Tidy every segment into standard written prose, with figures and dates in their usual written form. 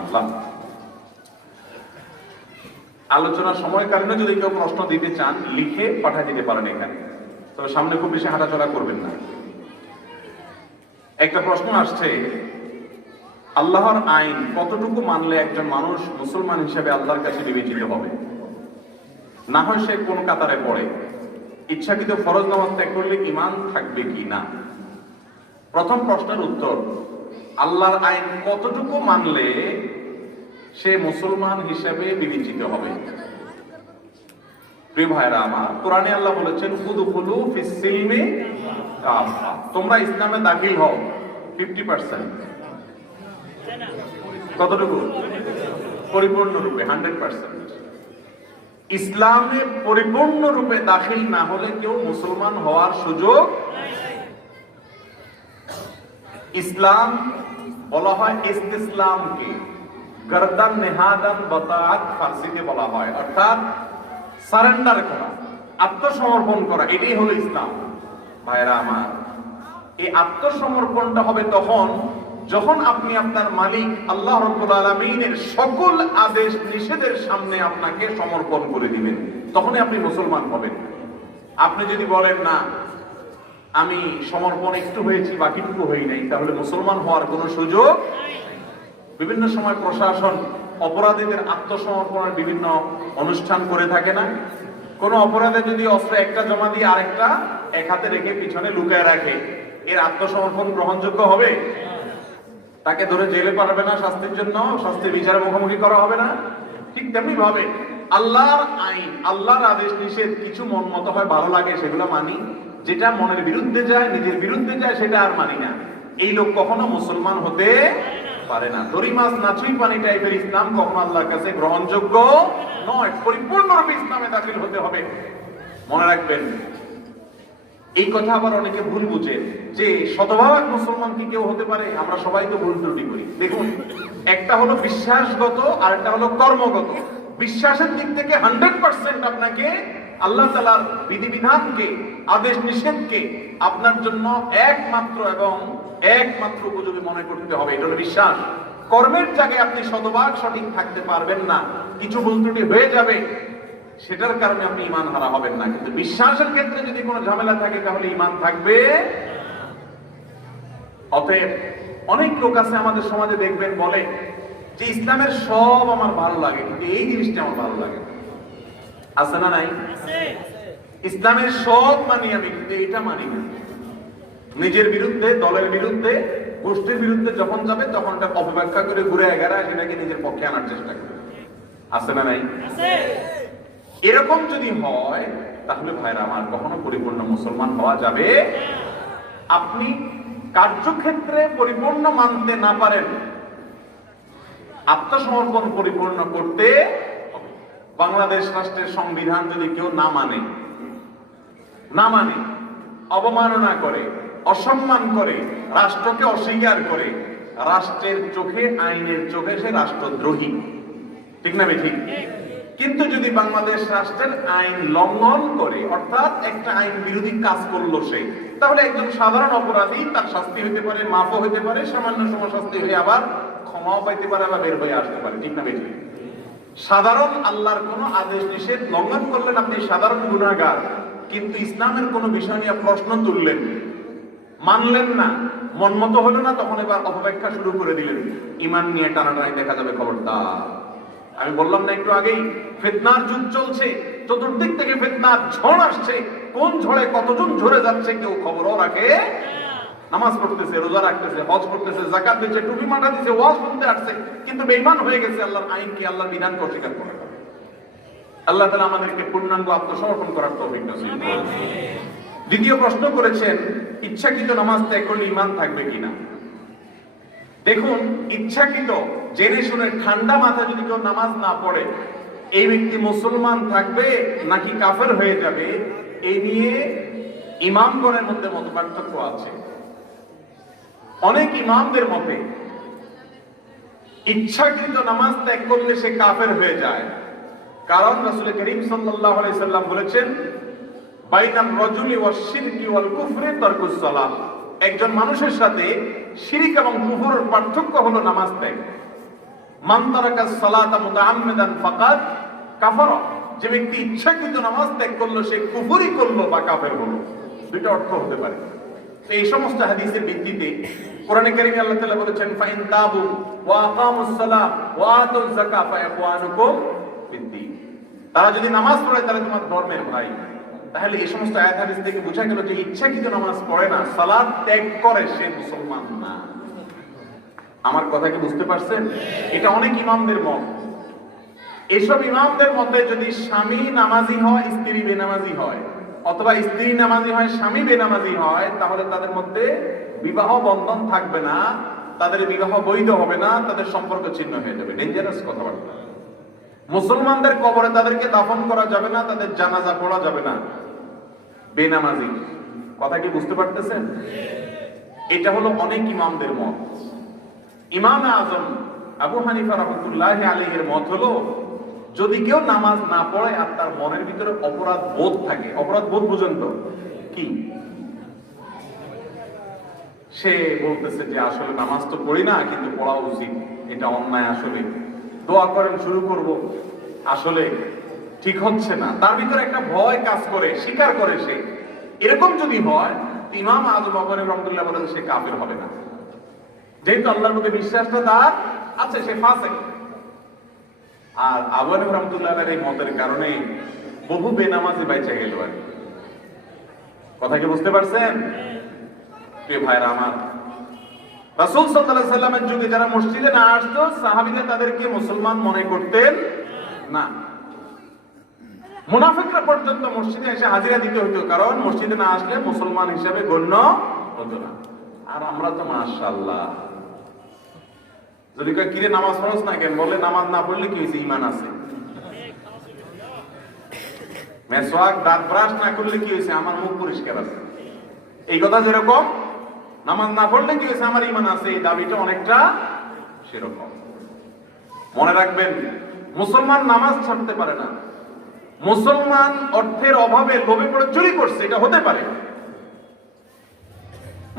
আল্লাহ আলোচনার সময়কালীন যদি কেউ প্রশ্ন দিতে চান লিখে পাঠিয়ে দিতে পারেন এখানে, তবে সামনে খুব বেশি হাঁটাচলা করবেন না। একটা প্রশ্ন আসছে, আল্লাহর আইন কতটুকু মানলে একজন মানুষ মুসলমান হিসেবে আল্লাহর কাছে বিবেচিত হবে? না হয় সে কোন কাতারে পড়ে? ইচ্ছাকৃত ফরজ নামাজ ত্যাগ করলে ঈমান থাকবে কি না? প্রথম প্রশ্নের উত্তর, আল্লাহর আইন কতটুকু মানলে সে মুসলমান হিসেবে বিবেচিত হবে? প্রিয় ভাইরা আমার, কোরআনে আল্লাহ বলেছেন উদখুলু ফিস সিলমি কাফা, তোমরা ইসলামে দাখিল হও 50%। কতটুকু? পরিপূর্ণরূপে 100%। ইসলামে পরিপূর্ণরূপে দাখিল না হলে কেউ মুসলমান হওয়ার সুযোগ। ইসলাম বলা হয় ইসতিসলামকে, গর্দান নেহাদান বাতাআত ফার্সিতে বলা হয়, অর্থাৎ সারেন্ডার করা, আত্মসমর্পণ করা, এটাই হলো ইসলাম। ভাইরা আমার, এই আত্মসমর্পণটা হবে তখন যখন আপনি আপনার মালিক আল্লাহ রাব্বুল আলামিনের সকল আদেশ নিষেধের সামনে আপনাকে সমর্পণ করে দিবেন, তখনই আপনি মুসলমান হবেন। আপনি যদি বলেন না আমি সমর্পণ একটু হয়েছি বাকিটুকু হই নাই, তাহলে মুসলমান হওয়ার কোনো সুযোগ। বিভিন্ন সময় প্রশাসন অপরাধীদের আত্মসমর্পণের বিভিন্ন অনুষ্ঠান করে থাকে না? কোন অপরাধে যদি অস্ত্র একটা জমা দিয়ে আরেকটা এক হাতে রেখে পিছনে লুকায় রাখে, এর আত্মসমর্পণ গ্রহণযোগ্য হবে? তাকে ধরে জেলে পাঠাবে না, শাস্তির জন্য শাস্তির বিচারে মুখোমুখি করা হবে না? ঠিক তেমনি ভাবে আল্লাহর আইন, আল্লাহর আদেশ নিষেধ কিছু মন মতো হয়, ভালো লাগে, সেগুলো মানি। যেটা মনের বিরুদ্ধে যায়, নিজের বিরুদ্ধে যায়, সেটা আর মানি না। এই লোক কখনো মুসলমান হতে পারে না। দড়ি মাছ নাচুই পানি টাইপের ইসলাম কখনো আল্লাহর কাছে গ্রহণযোগ্য নয়। পরিপূর্ণরূপে ইসলামে দাখিল হতে হবে। মনে রাখবেন, এই কথা আবার অনেকে ভুল বুঝে যে শতভাগ মুসলমান কি কেউ হতে পারে? আমরা সবাই তো ভুল ত্রুটি করি। দেখুন, একটা হলো বিশ্বাসগত আর একটা হলো কর্মগত। বিশ্বাসের দিক থেকে 100% আপনাকে আল্লাহ তাআলার বিধিবিধানকে, আদেশ নিষেধকে আপনার জন্য একমাত্র এবং একমাত্র উপযোগী মনে করতে হবে, এটা হলো বিশ্বাস। কর্মের জায়গায় আপনি শতভাগ সঠিক থাকতে পারবেন না, কিছু ভুল ত্রুটি হয়ে যাবে, সেটার কারণে আপনি ঈমান হারা হবেন না। কিন্তু বিশ্বাসের ক্ষেত্রে যদি কোনো ঝামেলা থাকে তাহলে ঈমান থাকবে। অতএব অনেক লোক আছে আমাদের সমাজে, দেখবেন বলে যে ইসলামের সব আমার ভালো লাগে, কিন্তু এই জিনিসটা আমার ভালো লাগে না। আছে না নাই? ইসলামের সব মানি আমি, কিন্তু এটা মানি না। নিজের বিরুদ্ধে, দলের বিরুদ্ধে, গোষ্ঠীর বিরুদ্ধে যখন যাবে তখন এটা অপব্যাখ্যা করে ঘুরে এগারা সেটাকে নিজের পক্ষে আনার চেষ্টা করে। আছে না নাই? এরকম যদি হয় তাহলে ভাইরা আমার, কখনো পরিপূর্ণ মুসলমান হওয়া যাবে। আপনি কার্যক্ষেত্রে পরিপূর্ণ মানতে না পারেন, আত্মসমর্পণ পরিপূর্ণ করতে হবে। বাংলাদেশ রাষ্ট্রের সংবিধান যদি কেউ না মানে, অবমাননা করে, অসম্মান করে, রাষ্ট্রকে অস্বীকার করে, রাষ্ট্রের চোখে, আইনের চোখে সে রাষ্ট্রদ্রোহী। ঠিক না ঠিক? কিন্তু যদি বাংলাদেশ রাষ্ট্রের আইন লঙ্ঘন করে, অর্থাৎ একটা আইন বিরোধী কাজ করলো সে, তাহলে একজন সাধারণ অপরাধী, তার শাস্তি হতে পারে, মাফও হতে পারে, সামান্য সময় শাস্তি হয়ে আবার ক্ষমাও পাইতে পারে বা বের হয়ে আসতে পারে। ঠিক না ঠিক? সাধারণ আল্লাহর কোন আদেশ নিষেধ লঙ্ঘন করলেন আপনি, সাধারণ গুনাহগার, কিন্তু ইসলামের কোন বিষয় নিয়ে প্রশ্ন তুললেন, মানলেন না, মন মতো হলো না, তখন এবার অপব্যাখ্যা শুরু করে দিলেন, ঈমান নিয়ে টানাটানি দেখা যাবে। খবরদার। আমি বললাম না একটু আগেই, ফিতনার যুগ চলছে, চতুর্দিক থেকে ফিতনার ঝড় আসছে। কোন ঝড়ে কতজন ঝরে যাচ্ছে কেউ খবরও রাখে। নামাজ পড়তেছে, রোজা রাখতেছে, হজ করতেছে, যাকাত দিচ্ছে, টুপি মাথা দিচ্ছে, ওয়াজ শুনতে আসছে, কিন্তু বেঈমান হয়ে গেছে, আল্লাহর আইনকে, আল্লাহর বিধানকে অস্বীকার করে। আল্লাহ তাআলা আমাদেরকে পূর্ণাঙ্গ আত্মসমর্পণ করার তৌফিক নসিব করুন। দ্বিতীয় প্রশ্ন করেছেন, ইচ্ছাকৃত নামাজ ত্যাগ করলে ঈমান থাকবে কিনা? দেখুন, ইচ্ছাকৃত জেনে শুনে ঠান্ডা মাথা যদি কেউ নামাজ না পড়ে, এই ব্যক্তি মুসলমান থাকবে নাকি কাফের হয়ে যাবে, এই নিয়ে ইমামগণের মধ্যে মতপার্থক্য আছে। অনেক ইমামদের মতে ইচ্ছাকৃত নামাজ ত্যাগ করলে সে কাফের হয়ে যায়, কারণ রাসূল করিম সাল্লাল্লাহু আলাইহি সাল্লাম বলেছেন, বাইনার রাজুলি ওয়াশ শিরকি ওয়াল কুফরি তারকুস সালাহ, একজন মানুষের সাথে শিরিক এবং কুফরের পার্থক্য হলো নামাজ ত্যাগ। মান তারাকাস সালাতা মুতাআম্মিদান ফাকাদ কাফারা, যে ব্যক্তি ইচ্ছাকৃত নামাজ ত্যাগ করলো সে কুফরি করলো বা কাফের হলো। দুটো অর্থ হতে পারে। তো এই সমস্ত হাদিসের ভিত্তিতে কোরআনে কারীমে আল্লাহ তাআলা বলেছেন ফাইন তাবু ওয়া আকামুস সালাহ ওয়া আতুজ যাকাত ফায়াকুয়ানুকুম ফিদ্দীন, তারা যদি নামাজ পড়ে তাহলে তোমার ধর্মের ভাই। তাহলে এই সমস্ত আয়াত হাদিস থেকে বোঝা গেল যে ইচ্ছাকৃত নামাজ পড়ে না, সালাত ত্যাগ করে সে মুসলমান না। আমার কথা কি বুঝতে পারছেন? এটা অনেক ইমামদের মত। এসব ইমামদের মতে যদি স্বামী নামাজি হয় স্ত্রী বেনামাজি হয়, অথবা স্ত্রী নামাজি হয় স্বামী বেনামাজি হয়, তাহলে তাদের মধ্যে বিবাহ বন্ধন থাকবে না, তাদের বিবাহ বৈধ হবে না, তাদের সম্পর্ক ছিন্ন হয়ে যাবে। ডেঞ্জারাস কথাবার্তা। মুসলমানদের কবরে তাদেরকে দাফন করা যাবে না, তাদের জানাজা পড়া যাবে না বেনামাজি। কথা কি বুঝতে পারতেছেন? এটা হলো অনেক ইমামদের মত। ইমাম আজম আবু হানিফা রাহমাতুল্লাহি আলাইহির মত হলো যদি কেউ নামাজ না পড়ে আর তার মনের ভিতরে অপরাধ বোধ থাকে, অপরাধ বোধ বুঝেন তো কি, সে বলতেছে যে আসলে নামাজ তো পড়ি না কিন্তু পড়া উচিত, এটা অন্যায়, আসলে দোয়া করেন শুরু করব, আসলে ঠিক হচ্ছে না, তার ভিতরে একটা ভয় কাজ করে, স্বীকার করে সে, এরকম যদি হয় ইমাম আজম আবু হানিফা রাহমাতুল্লাহ বলেন সে কাফের হবে না, যেহেতু আল্লাহর প্রতি বিশ্বাসটা তার আছে, সে ফাসিক। আর আবু হানিফা রাহমাতুল্লাহর এই মতের কারণে বহু বেনামাজি বাইচা গেল। আর কথা কি বুঝতে পারছেন? প্রিয় ভাইরা আমার, রাসূল সাল্লাল্লাহু আলাইহি সাল্লামের যুগে যারা মসজিদে না আসতো সাহাবীরা তাদেরকে মুসলমান মনে করতেন না। মুনাফিকরা পর্যন্ত মসজিদে এসে হাজিরা দিতে হতো, কারণ মসজিদে না আসলে মুসলমান হিসেবে গণ্য হতো না। আর আমরা তো মাশাআল্লাহ, যদি কয় কিরে নামাজ পড়ছ না কেন, বলে নামাজ না পড়লে কি হয়েছে, ঈমান আছে। মেসওয়াক দাঁত ব্রাশ না করলে কি হয়েছে, আমার মুখ পরিষ্কার আছে। এই কথা যেরকম নামাজ না পড়লে কি হয়েছে, আমার ঈমান আছে, এই দাবিটা অনেকটা সেরকম। মনে রাখবেন, মুসলমান নামাজ ছাড়তে পারে না। মুসলমান অর্থের অভাবে লোভে পড়ে চুরি করছে, এটা হতে পারে।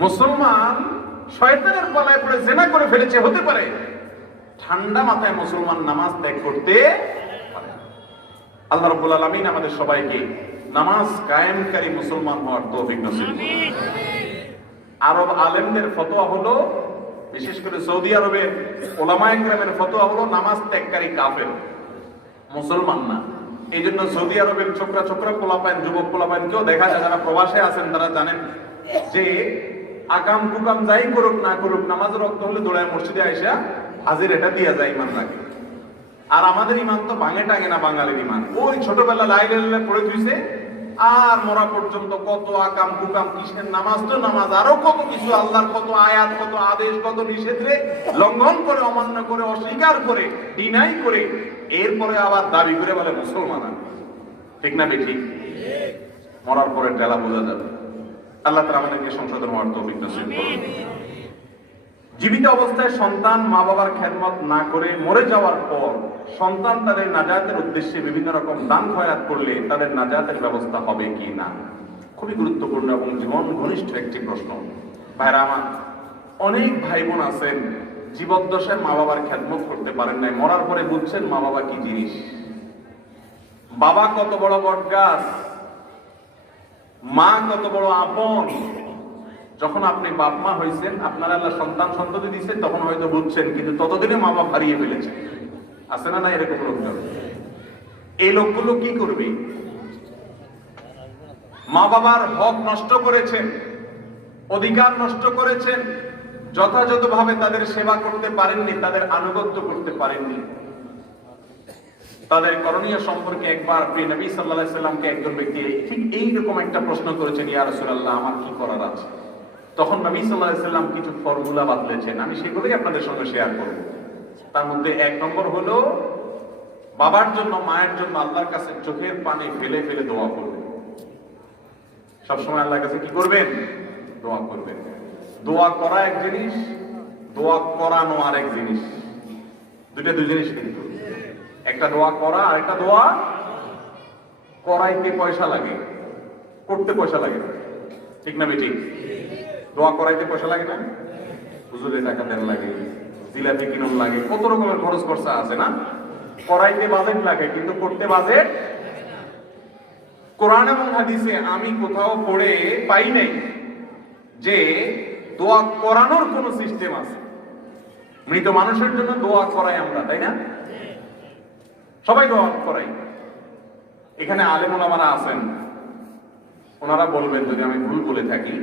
মুসলমান শয়তানের পালায় পড়ে জিনা করে ফেলেছে, হতে পারে। ঠান্ডা মাথায় মুসলমান নামাজ ত্যাগ করতে পারে। আল্লাহ রাব্বুল আলামিন আমাদের সবাইকে নামাজ কায়েমকারী মুসলমান হওয়ার তৌফিক নসিব করুন। আরব আলেমদের ফতোয়া হলো, বিশেষ করে সৌদি আরবের উলামায়ে কেরামের ফতোয়া হলো নামাজ ত্যাগকারী কাফের, মুসলমান না। এই জন্য সৌদি আরবের ছোকরা ছোকরা পোলাপাইন, যুবক পোলাপাইনকেও দেখা যায়, যারা প্রবাসে আছেন তারা জানেন যে আকাম কুকাম যাই করুক না করুক, নামাজের রক্ত হলে দৌড়ায় মসজিদে আইসা হাজির এটা দিয়া যায়, ইমান রাখে। আর আমাদের ইমান তো ভাঙে টাঙে না, বাঙালির ইমান ওই ছোটবেলা লাইলে পড়ে ধুইছে, আর মরা পর্যন্ত কত আকাম কুকাম, কিসের নামাজ তো নামাজ, আরো কত কিছু, আল্লাহর কত আয়াত, কত আদেশ, কত নিষেধে লঙ্ঘন করে, অমান্য করে, অস্বীকার করে, ডিনাই করে, এরপরে আবার দাবি করে বলে মুসলমান। ঠিক না বেঠিক? মরার পরে টেলা বোঝা যাবে। আল্লাহ তাআলা আমাদেরকে সংশোধন হওয়ার তৌফিক নসিব করুন। জীবিত অবস্থায় সন্তান মা বাবার খেদমত না করে মরে যাওয়ার পর সন্তান তাদের নাজাতের উদ্দেশ্যে বিভিন্ন রকম দান খয়রাত করলে তাদের নাজাতের ব্যবস্থা হবে কি না, খুবই গুরুত্বপূর্ণ এবং জীবন ঘনিষ্ঠ একটি প্রশ্ন। ভাইরা আমার, অনেক ভাই বোন আছেন জীবদ্দশায় মা বাবার খেদমত করতে পারেন নাই, মরার পরে বুঝছেন মা বাবা কি জিনিস। বাবা কত বড় বটগাছ, মা কত বড় আপন। যখন আপনি বাপ মা হয়েছেন, আপনারা আল্লাহ সন্তান সন্ততি দিচ্ছেন, তখন হয়তো বুঝছেন, কিন্তু ততদিনে মা বাপ হারিয়ে ফেলেছে। আছে না না এরকম লোকজন? এই লোকগুলো কি করবে? মা বাবার হক নষ্ট করেছেন, অধিকার নষ্ট করেছেন, যথাযথভাবে তাদের সেবা করতে পারেননি, তাদের আনুগত্য করতে পারেননি। তাদের করণীয় সম্পর্কে একবার প্রিয় নবী সাল্লাল্লাহু আলাইহি সাল্লামকে একজন ব্যক্তি ঠিক এইরকম একটা প্রশ্ন করেছেন, ইয়া রাসূলুল্লাহ, আমার কি করার আছে? তখন নবী সাল্লাল্লাহু আলাইহি সাল্লাম কিছু ফর্মুলা বাতলেছেন, আমি সেগুলোই আপনাদের সঙ্গে শেয়ার করব। তার মধ্যে এক নম্বর হলো, বাবার জন্য মায়ের জন্য আল্লাহর কাছে চোখের পানি ফেলে ফেলে দোয়া করবেন। সবসময় আল্লাহর কাছে কি করবেন? দোয়া করবেন। দোয়া করা এক জিনিস, দোয়া করানো আরেক জিনিস, দুই জিনিস কিন্তু। একটা দোয়া করা, আর একটা দোয়া করাইতে পয়সা লাগে, করতে পয়সা লাগে। ঠিক না বেঠিক? দোয়া করাইতে পয়সা লাগে না? হুজুরে টাকা দেন লাগে, জিলাপি কিনুন লাগে, কত রকমের খরচ খরচা আছে না? করাইতে বাজেট লাগে, কিন্তু করতে বাজেট। কোরআন এবং হাদিসে আমি কোথাও পড়ে পাই নাই যে দোয়া করানোর কোন সিস্টেম আছে। মৃত মানুষের জন্য দোয়া করাই আমরা, তাই না? সবাই দোয়া করাই। এখানে আলেম ওলামারা আছেন, ওনারা বলবেন যদি আমি ভুল বলে থাকি।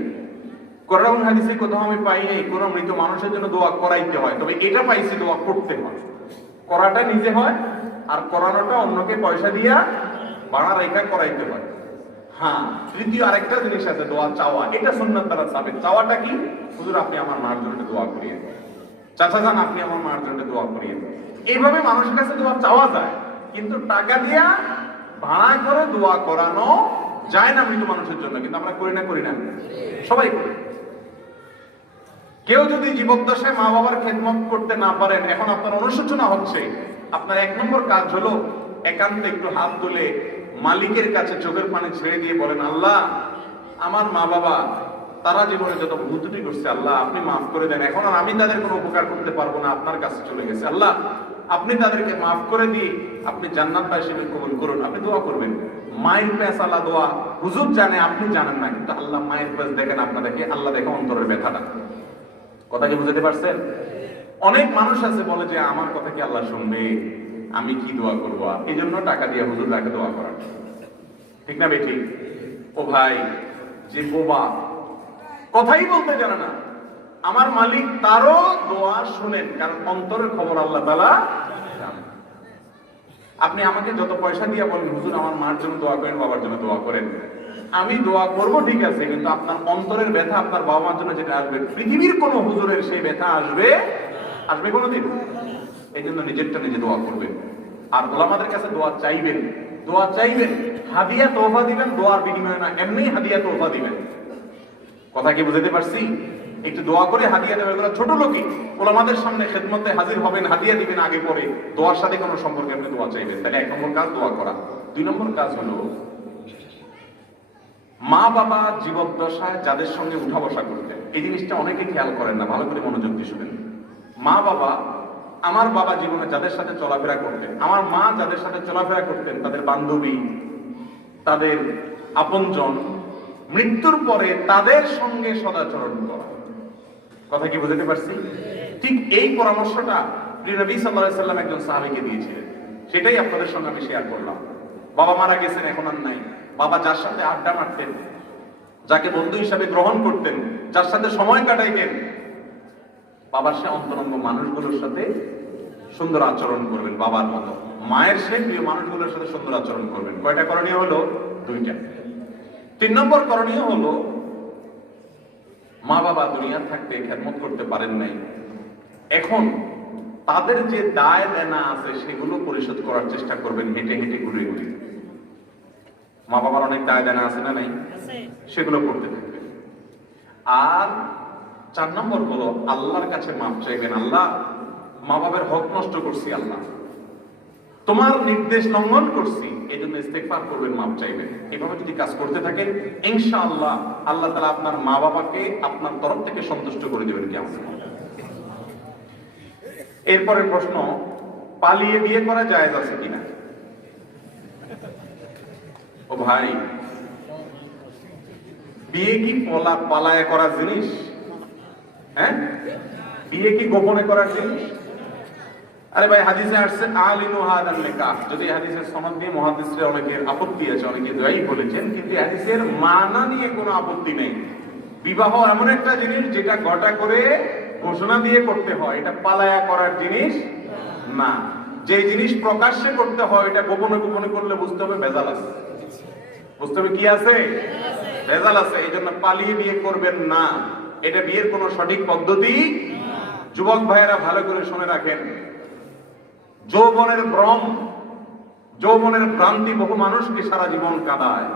কোরআন এবং হাদিসে কোথাও আমি পাই নাই কোন মৃত মানুষের জন্য দোয়া করাইতে হয়, তবে এটা পাইছি দোয়া করতে হয়। করাটা নিজে হয়, আর করানোটা অন্যকে পয়সা দিয়া ভাড়া রেখা করাইতে হয়। হ্যাঁ, তৃতীয় আরেকটা জিনিস আছে, দোয়া চাওয়া। এটা সুন্নাত দ্বারা সাবিত। চাওয়াটা কি? হুজুর আপনি আমার মার জন্য দোয়া করিয়ে দেন, চাচা যান আপনি আমার মার জন্য দোয়া করিয়ে দেন। এইভাবে মানুষের কাছে দোয়া চাওয়া যায়, কিন্তু টাকা দিয়া ভাড়া করে দোয়া করানো যায় না মৃত মানুষের জন্য। কিন্তু আমরা করি না? করি না? সবাই করি। কেউ যদি জীবদ্দশায় মা বাবার খেদমত করতে না পারেন, এখন আপনার অনুশোচনা হচ্ছে, আপনার 1 নম্বর কাজ হলো একান্তে একটু হাত তুলে মালিকের কাছে চোখের পানি ছেড়ে দিয়ে বলেন, আল্লাহ আমার মা বাবা তারা জীবনে যত ভুল ত্রুটি করছে, আল্লাহ আপনি মাফ করে দেন। এখন আর আমি তাদের কোনো উপকার করতে পারবো না, আপনার কাছে চলে গেছে। আল্লাহ আপনি তাদেরকে মাফ করে দিয়ে আপনি জান্নাত হিসেবে কবুল করুন। আপনি দোয়া করবেন। মায়ের প্যাস আল্লাহ দোয়া হুজুর জানে, আপনি জানেন না, কিন্তু আল্লাহ মায়ের প্যাস দেখেন, আপনাদেরকে আল্লাহ দেখে অন্তরের ব্যথাটা। কথা কি বুঝতে পারছেন? অনেক মানুষ আছে বলে যে আমার কথা কি আল্লাহ শুনবে, আমি কি দোয়া করবো, এই জন্য টাকা দিয়ে হুজুর রাখে দোয়া করার। ঠিক না বেঠিক? ও ভাই, যে বোবা, কথাই বলতে জানে না, আমার মালিক তারও দোয়া শুনেন, কারণ অন্তরের খবর আল্লাহ তাআলা জানেন। আপনি আমাকে যত পয়সা দিয়ে বলেন হুজুর আমার মার জন্য দোয়া করেন, বাবার জন্য দোয়া করেন, আমি দোয়া করব ঠিক আছে, কিন্তু আপনার অন্তরের ব্যথা আপনার বাবা মার জন্য যেটা আসবে, পৃথিবীর কোন হুজুরের সেই ব্যথা আসবে কোনোদিন? এই জন্য নিজেরটা নিজে দোয়া করবেন। আর ওলামাদের কাছে দোয়া চাইবেন। দোয়া চাইবেন, হাদিয়া তোহফা দিবেন, দোয়ার বিনিময়ে না, এমনি হাদিয়া তোহফা দিবেন। কথা কি বুঝতে পারছি? একটু দোয়া করে হাদিয়া দেবেন। এগুলো ছোট লোকই ওলামাদের সামনে খেদমতে হাজির হবেন, হাদিয়া দিবেন আগে পরে, দোয়ার সাথে কোনো সম্পর্কে আপনি দোয়া চাইবেন। তাহলে 1 নম্বর কাজ দোয়া করা। 2 নম্বর কাজ হলো মা বাবা জীবদ্দশায় যাদের সঙ্গে উঠা বসা করতেন, এই জিনিসটা অনেকে খেয়াল করেন না, ভালো করে মনোযোগ দিয়ে শুনেন। মা বাবা, আমার বাবা জীবনে যাদের সাথে চলাফেরা করতেন, আমার মা যাদের সাথে চলাফেরা করতেন, তাদের বান্ধবী, তাদের আপনজন, মৃত্যুর পরে তাদের সঙ্গে সদাচরণ করা। কথা কি বুঝতে পারছি? ঠিক এই পরামর্শটা প্রিয় নবী সাল্লাল্লাহু আলাইহি সাল্লাম একজন সাহাবীকে দিয়েছিলেন, সেটাই আপনাদের সঙ্গে আমি শেয়ার করলাম। বাবা মারা গেছেন, এখন আর নাই। বাবা যার সাথে আড্ডা মারতেন, যাকে বন্ধু হিসাবে গ্রহণ করতেন, যার সাথে সময় কাটাইতেন, বাবার সে অন্তরঙ্গ মানুষগুলোর সাথে সুন্দর আচরণ করবেন বাবার মতো। মায়ের সে প্রিয় মানুষগুলোর সাথে সুন্দর আচরণ করবেন। কয়টা করণীয় হলো? 2টা। 3 নম্বর করণীয় হলো মা বাবা দুনিয়া থাকতে খেদমত করতে পারেন নাই, এখন তাদের যে দায় দেনা আছে সেগুলো পরিশোধ করার চেষ্টা করবেন, হেঁটে হেঁটে ঘুরে ঘুরে। মা বাবার অনেক দায় দেনা আছে না নাই? সেগুলো করতে থাকবেন। আর 4 নম্বর হলো আল্লাহর কাছে মাফ চাইবেন। আল্লাহ, মা বাবার হক নষ্ট করছি, আল্লাহ তোমার নির্দেশ লঙ্ঘন করছি, এই জন্য ইস্তেগফার করবেন, মাফ চাইবেন। এভাবে যদি কাজ করতে থাকেন, ইনশাআল্লাহ আল্লাহ তাআলা আপনার মা বাবাকে আপনার তরফ থেকে সন্তুষ্ট করে দেবেন কিয়ামত। এরপরে প্রশ্ন, পালিয়ে বিয়ে করা জায়েজ আছে কিনা? ও ভাই, বিয়ে কি পালায় করার জিনিস? হ্যাঁ, বিয়ে কি গোপনে করার জিনিস? আরে ভাই, হাদিসে আসছে আলিনু হাদান নিকাহ। যদি হাদিসের সনদ দিয়ে মুহাদ্দিসরা অনেকের আপত্তি আছে, অনেকে দয়াই বলেছেন, কিন্তু হাদিসের মানা নিয়ে কোনো আপত্তি নেই। বিবাহ এমন একটা জিনিস যেটা ঘটা করে ঘোষণা দিয়ে করতে হয়, এটা পালায়া করার জিনিস না। যে জিনিস প্রকাশ্যে করতে হয়, এটা গোপনে গোপনে করলে বুঝতে হবে ভেজাল আছে। বুঝতে হবে কি আছে? ভেজাল আছে। এই জন্য পালিয়ে বিয়ে করবেন না, এটা বিয়ের কোনো সঠিক পদ্ধতি। যুবক ভাইয়েরা ভালো করে শুনে রাখেন, যৌবনের ভ্রম, যৌবনের ভ্রান্তি বহু মানুষকে সারা জীবন কাঁদায়।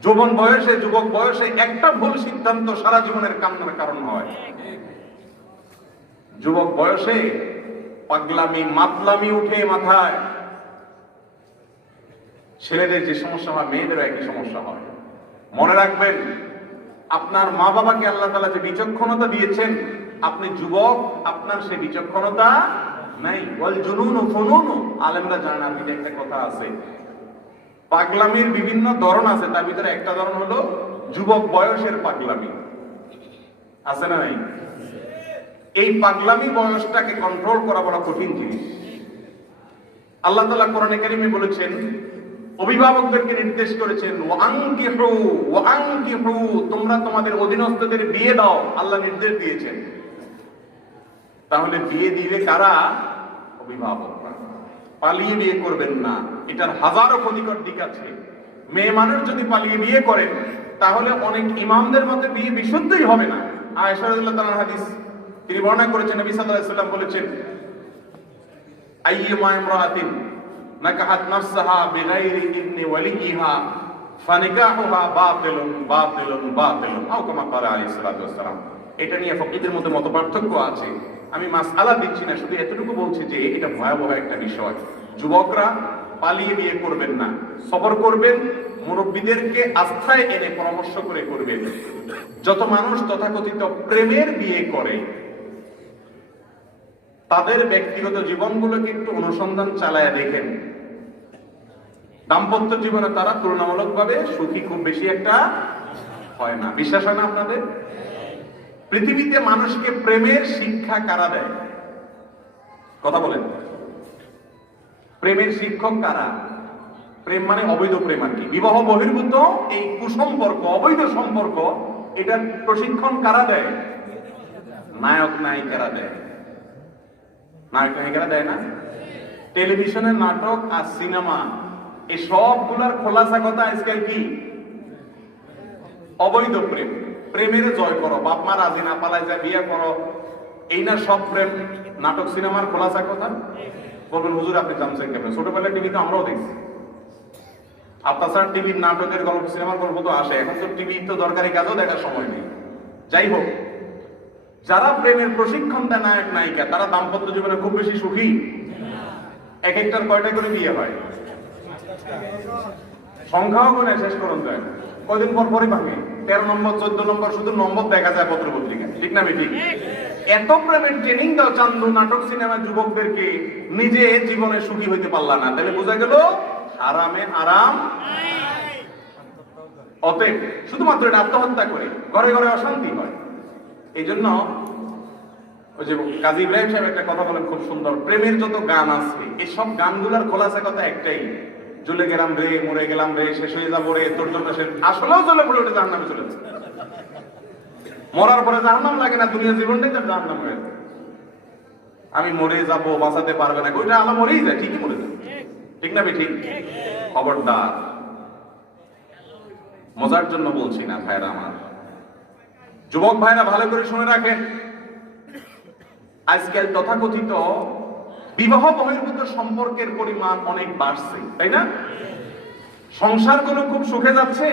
যৌবন বয়সে, যুবক বয়সে একটা ভুল সিদ্ধান্ত সারা জীবনের কান্নার কারণ হয়। যুবক বয়সে পাগলামি, মাতলামি উঠে মাথায়। ছেলেদের যে সমস্যা হয়, মেয়েদেরও একই সমস্যা হয়। মনে রাখবেন, আপনার মা বাবাকে আল্লাহ তাআলা যে বিচক্ষণতা দিয়েছেন, আপনি যুবক, আপনার সেই বিচক্ষণতা নাই। ওয়াল জুনুনু ফুনুনু, আলেমরা জানেন আপনি একটা কথা আছে, পাগলামির বিভিন্ন ধরন আছে, তার ভিতরে একটা ধরন হলো যুবক বয়সের পাগলামি, আছে না নাই? এই পাগলামি বয়সটাকে কন্ট্রোল করা বড় কঠিন জিনিস। আল্লাহ তাআলা কোরআনে কারিমে বলেছেন, অভিভাবকদেরকে নির্দেশ করেছেন, ওয়ানকিহু, তোমরা তোমাদের অধীনস্থদের বিয়ে দাও, আল্লাহ নির্দেশ দিয়েছেন। তাহলে বিয়ে দিবে কারা? অভিভাবকরা। পালিয়ে বিয়ে করবেন না, এটার হাজারো ক্ষতিকর দিক আছে। মেয়ে মানুষ যদি পালিয়ে বিয়ে করেন তাহলে অনেক ইমামদের মতে বিয়ে বিশুদ্ধই হবে না। আয়েশা রাদিয়াল্লাহু তাআলার হাদিস, তিনি বর্ণনা করেছেন, নবী সাল্লাল্লাহু আলাইহি ওয়াসাল্লাম বলেছেন, আইয়ুমা ইমরাআতিন নাকাহাত নাফসাহা বিগাইরি ইযনি ওয়ালিয়িহা ফানিকাহুহা বাতিলুন বাতিলুন বাতিলুন, আও কামা ক্বালা আলাইহিস সালাতু ওয়াস সালাম। এটা নিয়ে ফকিহদের মধ্যে মতপার্থক্য আছে, আমি মাসআলা দিচ্ছি না, শুধু এতটুকু বলছি যে এটা ভয়াবহ একটা বিষয়। যুবকরা পালিয়ে বিয়ে করবেন না, সবর করবেন, মুরব্বীদেরকে আস্থায় এনে পরামর্শ করে করবেন। যত মানুষ তথাকথিত প্রেমের বিয়ে করে তাদের ব্যক্তিগত জীবনগুলোকে একটু অনুসন্ধান চালায় দেখেন, দাম্পত্য জীবনে তারা তুলনামূলকভাবে সুখী খুব বেশি একটা হয় না। বিশ্বাস হয় না আপনাদের? পৃথিবীতে মানুষকে প্রেমের শিক্ষা কারা দেয়? কথা বলেন, প্রেমের শিক্ষক কারা? প্রেম মানে অবৈধ প্রেম আর কি, বিবাহ বহির্ভূত এই কুসম্পর্ক, অবৈধ সম্পর্ক, এটার প্রশিক্ষণ কারা দেয়? নায়ক নায়িকারা দেয়। নায়ক নায়িকারা দেয় না? টেলিভিশনের নাটক আর সিনেমা, এই সবগুলার খোলাসা কথা আজকাল কি? অবৈধ প্রেম। প্রেমের জয় করো, বাপ মা রাজি না, পালায় যায় বিয়ে করো, এই না সব প্রেম। নাটক সিনেমার খোলাসা কথা বলবেন, হুজুর আপনি জানছেন কেমন? ছোটবেলায় টিভিতে আমরাও দেখছি। আপনার টিভির নাটকের গল্প, সিনেমার গল্প তো আসে, এখন তো টিভি তো দরকারি কাজও দেখার সময় নেই। যাই হোক, যারা প্রেমের প্রশিক্ষণ দেয় নায়ক নায়িকা, তারা দাম্পত্য জীবনে খুব বেশি সুখী। এক একটার কয়টা করে বিয়ে হয়? সংখ্যাও করে শেষ করুন যায়, কয়দিন পর পরই ভাঙে। 13 নম্বর 14 নম্বর শুধু নম্বর দেখা যায় পত্র পত্রিকায়, ঠিক না বেঠিক? এত প্রেমের ট্রেনিং দাও চান্দু নাটক সিনেমা যুবকদেরকে, নিজে জীবনে সুখী হইতে পারলা না, তাহলে বোঝা গেল আরামে আরাম। অতএব শুধুমাত্র এটা আত্মহত্যা করে ঘরে ঘরে অশান্তি হয়। এই জন্য ওই যে কাজী ইব্রাহিম সাহেব একটা কথা বলেন খুব সুন্দর, প্রেমের যত গান আছে এই সব গানগুলার খোলাসা কথা একটাই, জ্বলে গেলাম রে, মরে গেলাম রে, শেষ হয়ে যাবো রে, তোর জন্য শেষ। আসলেও জ্বলে পড়ে ওটা জাহান্নামে চলেছে। মরার পরে জাহান্নাম লাগে না, দুনিয়া জীবনটাই তার জাহান্নাম হয়ে যায়। আমি মরে যাব, বাঁচাতে পারবে না, ওইটা আল্লাহ মরেই যায়, ঠিকই মরে যায়, ঠিক না ঠিক? খবরদার, মজার জন্য বলছি না ভাইরা আমার, যুবক ভাইরা ভালো করে শুনে রাখেন, আজকাল তথাকথিত বিবাহ বহির্ভূত সম্পর্কের পরিমাণ অনেক বাড়ছে, তাই না? সংসারগুলো খুব সুখে যাচ্ছে।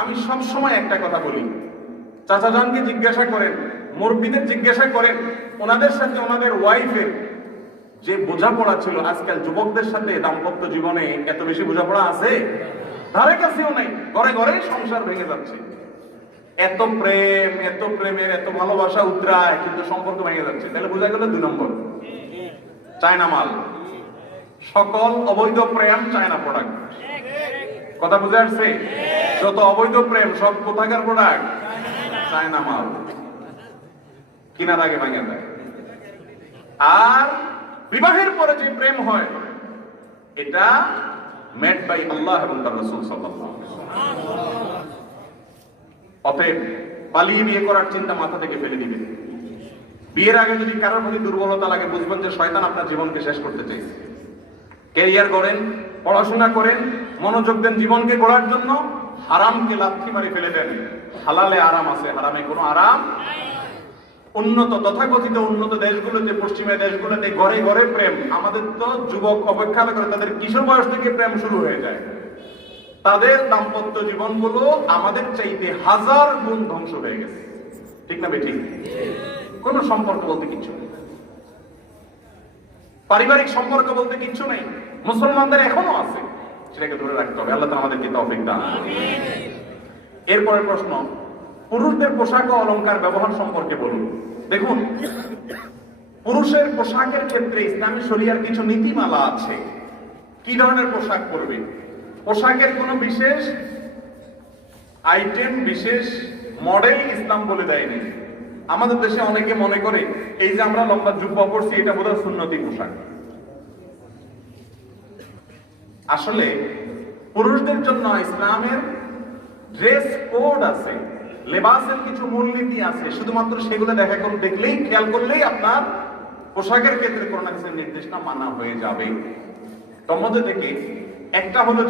আমি সব সময় একটা কথা বলি, চাচা জানকে জিজ্ঞাসা করেন, মুরব্বীদের জিজ্ঞাসা করেন, ওনাদের সাথে ওনাদের ওয়াইফের যে বোঝাপড়া ছিল, আজকাল যুবকদের সাথে দাম্পত্য জীবনে এত বেশি বোঝাপড়া আছে? ধারে কাছেও নেই, ঘরে ঘরে সংসার ভেঙে যাচ্ছে। এত প্রেম, এত প্রেমের এত ভালোবাসা উতরায়, কিন্তু সম্পর্ক ভেঙে যাচ্ছে। তাহলে বোঝা গেল 2 নম্বর চায়না মাল। সকল অবৈধ প্রেম চায়না প্রোডাক্ট। কথা বুঝে আসছে? যত অবৈধ প্রেম সব কোথাকার প্রোডাক্ট? চায়না মাল। কিনার আগে ভেঙে যায়। আর বিবাহের পরে যে প্রেম হয় এটা মেড বাই আল্লাহ এবং তার রাসূল সাল্লাল্লাহু আলাইহি ওয়াসাল্লাম। অতএব পালিয়ে বিয়ে করার চিন্তা মাথা থেকে ফেলে দিবেন। বিয়ের আগে যদি কারোর প্রতি দুর্বলতা লাগে, বুঝবেন যে শয়তান আপনার জীবনকে শেষ করতে চাইছে। ক্যারিয়ার গড়েন, পড়াশোনা করেন, মনোযোগ দেন জীবনকে গড়ার জন্য, হারামকে লাথি মারি ফেলে দেন। হালালে আরাম আছে, হারামে কোনো আরাম। উন্নত তথাকথিত উন্নত দেশগুলোতে, পশ্চিমা দেশগুলোতে ঘরে ঘরে প্রেম। আমাদের তো যুবক অপেক্ষা করে, তাদের কিশোর বয়স থেকে প্রেম শুরু হয়ে যায়। তাদের দাম্পত্য জীবনগুলো আমাদের চাইতে 1000 গুণ ধ্বংস হয়ে গেছে, ঠিক না বেঠিক? কোন সম্পর্ক বলতে কিচ্ছু নেই, পারিবারিক সম্পর্ক বলতে কিচ্ছু নেই। মুসলমানদের এখনো আছে, সেটাকে ধরে রাখতে হবে। আল্লাহ তাআলা আমাদেরকে তৌফিক দান। এরপরের প্রশ্ন, পুরুষদের পোশাক ও অলংকার ব্যবহার সম্পর্কে বলুন। দেখুন, পুরুষের পোশাকের ক্ষেত্রে ইসলামী শরিয়ার কিছু নীতিমালা আছে। কি ধরনের পোশাক পরবে, পোশাকের কোনো বিশেষ আইটেম, বিশেষ মডেল ইসলাম বলে দেয়নি। আমাদের দেশে অনেকে মনে করে এই যে আমরা লম্বা জুব্বা পরছি এটা বোধহয় সুন্নতি পোশাক। আসলে পুরুষদের জন্য ইসলামের ড্রেস কোড আছে, লেবাসের কিছু মূলনীতি আছে, শুধুমাত্র সেগুলো দেখলেই, খেয়াল করলেই আপনার পোশাকের ক্ষেত্রে কোনো না কিছু নির্দেশনা মানা হয়ে যাবে। তোর মধ্যে থেকে একটা হলো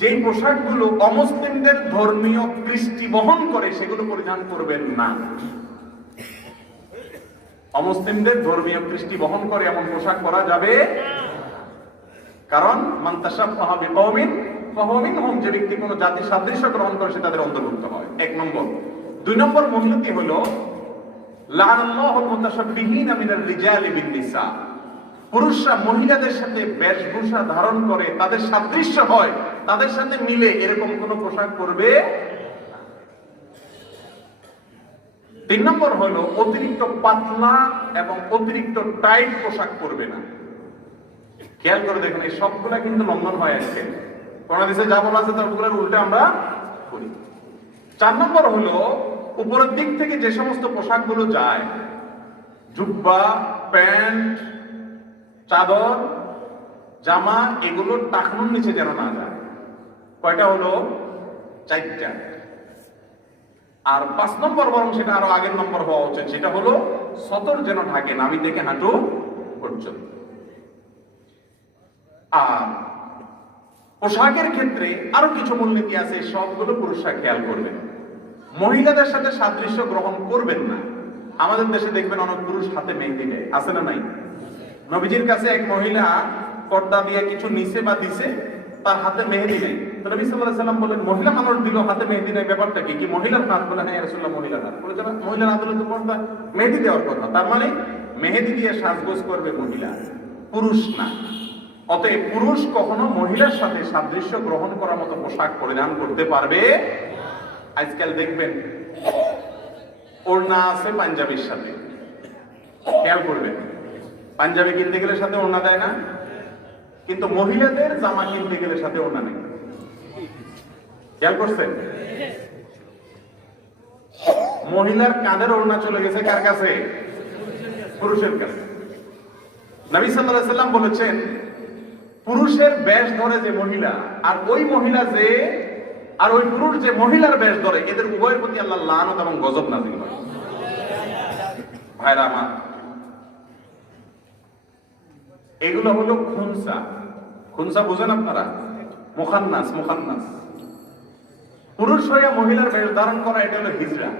যেই পোশাকগুলো অমুসলিমদের ধর্মীয় কৃষ্টি বহন করে সেগুলো পরিধান করবেন না। অমুসলিমদের ধর্মীয় কৃষ্টি বহন করে এমন পোশাক পরা যাবে, কারণ মান তাশাব্বাহা বিকওমিন ফাহুয়া মিনহুম, যে ব্যক্তি কোনো জাতির সাদৃশ্য গ্রহণ করে সে তাদের অন্তর্ভুক্ত হয়। এক নম্বর। দুই নম্বর মূলনীতি হলো লাআনাল্লাহুল মুতাশাব্বিহিনা মিনার রিজালি বিন নিসা, পুরুষরা মহিলাদের সাথে বেশভূষা ধারণ করে তাদের সাদৃশ্য হয়, তাদের সাথে মিলে এরকম কোন পোশাক পরবে। তিন নম্বর হলো অতিরিক্ত পাতলা এবং অতিরিক্ত টাইট পোশাক পরবে না। খেয়াল করে দেখুন, এই সবগুলা কিন্তু লঙ্ঘন হয় আজকে। কোন দেশে যা বলা আছে তার উল্টে আমরা করি। চার নম্বর হলো উপরের দিক থেকে যে সমস্ত পোশাকগুলো যায়, জুব্বা, প্যান্ট, চাদর, জামা, এগুলো টাকনুর নিচে যেন না যায়। কয়টা হলো? 4টা। আর 5 নম্বর, বরং সেটা আরো আগের নম্বর হওয়া উচিত, সেটা হলো সতর যেন ঢাকে নাভি থেকে হাঁটু পর্যন্ত। আর পোশাকের ক্ষেত্রে আরো কিছু মূলনীতি আছে, সবগুলো পুরুষরা খেয়াল করবেন। মহিলাদের সাথে সাদৃশ্য গ্রহণ করবেন না। আমাদের দেশে দেখবেন অনেক পুরুষ হাতে মেহেদি দেয়, আছে না নাই? নবীজির কাছে এক মহিলা পর্দা দিয়ে কিছু নিচে বা দিছে, তার হাতে মেহেদি নেই। তো নবী সাল্লাল্লাহু আলাইহি সাল্লাম বলেন, মহিলা মানুষ দিল হাতে মেহেদি নেই, ব্যাপারটা কি? কি মহিলার হাত? বলে হ্যাঁ রাসূলুল্লাহ, মহিলার হাত। বলে যারা মহিলার হাত হলে তো পর্দা মেহেদি দেওয়ার কথা, তার মানে মেহেদি দিয়ে সাজগোজ করবে মহিলা, পুরুষ না। অতএব পুরুষ কখনো মহিলার সাথে সাদৃশ্য গ্রহণ করার মতো পোশাক পরিধান করতে পারবে। আজকাল দেখবেন ওড়না আছে পাঞ্জাবির সাথে, খেয়াল করবেন, পাঞ্জাবি কিনতে গেলে সাথে ওড়না দেয় না, কিন্তু মহিলাদের জামা কিনতে গেলে সাথে ওড়না নেই। খেয়াল করছেন? মহিলার কাঁধের ওড়না চলে গেছে কার কাছে? পুরুষের কাছে। নবী সাল্লাল্লাহু আলাইহি সাল্লাম বলেছেন, পুরুষের বেশ ধরে যে মহিলা, আর ওই মহিলা যে, আর ওই পুরুষ যে মহিলার বেশ ধরে, এদের উভয়ের প্রতি আল্লাহ লানত এবং গজব নাযিল হয়। ভাইরা আমার, এগুলো হলো খুনসা। খুনসা বুঝেন আপনারা? মুখান্নাস, মুখান্নাস। পুরুষ হইয়া মহিলার বেশ ধারণ করা, এটা হলো হিজরা।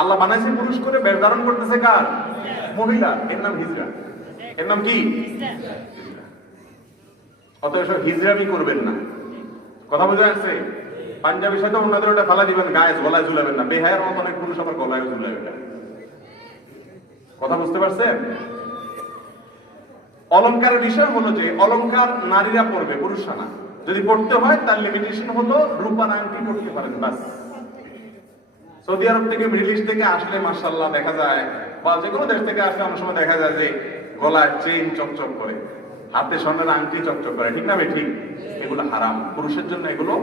আল্লাহ বানাইছে পুরুষ করে, বেশ ধারণ করতেছে কার? মহিলা। এর নাম হিজরা। এর নাম কি? অতএব হিজরামি করবেন না। কথা বোঝা যাচ্ছে? পাঞ্জাবির সাথে অন্যদের ওটা ফালা দিবেন, গায়ে গলায় ঝুলাবেন না। বেহায়ের মতো অনেক পুরুষ আবার গলায় ঝুলাবে না। কথা বুঝতে পারছেন? অলংকারের বিষয় হলো যে অলংকার নারীরা পরবে, পুরুষরা না। যদি পড়তে হয় তার লিমিটেশন হলো রূপার আংটি পড়তে পারেন, বাস। সৌদি আরব থেকে, মিডল ইস্ট থেকে আসলে মাশাআল্লাহ দেখা যায়, বা যে কোনো দেশ থেকে আসলে অনেক সময় দেখা যায় যে গলায় চেইন চকচক করে, হাতে স্বর্ণের আংটি চকচক করে, ঠিক না ভাই? ঠিক। এগুলো হারাম, পুরুষের জন্য এগুলো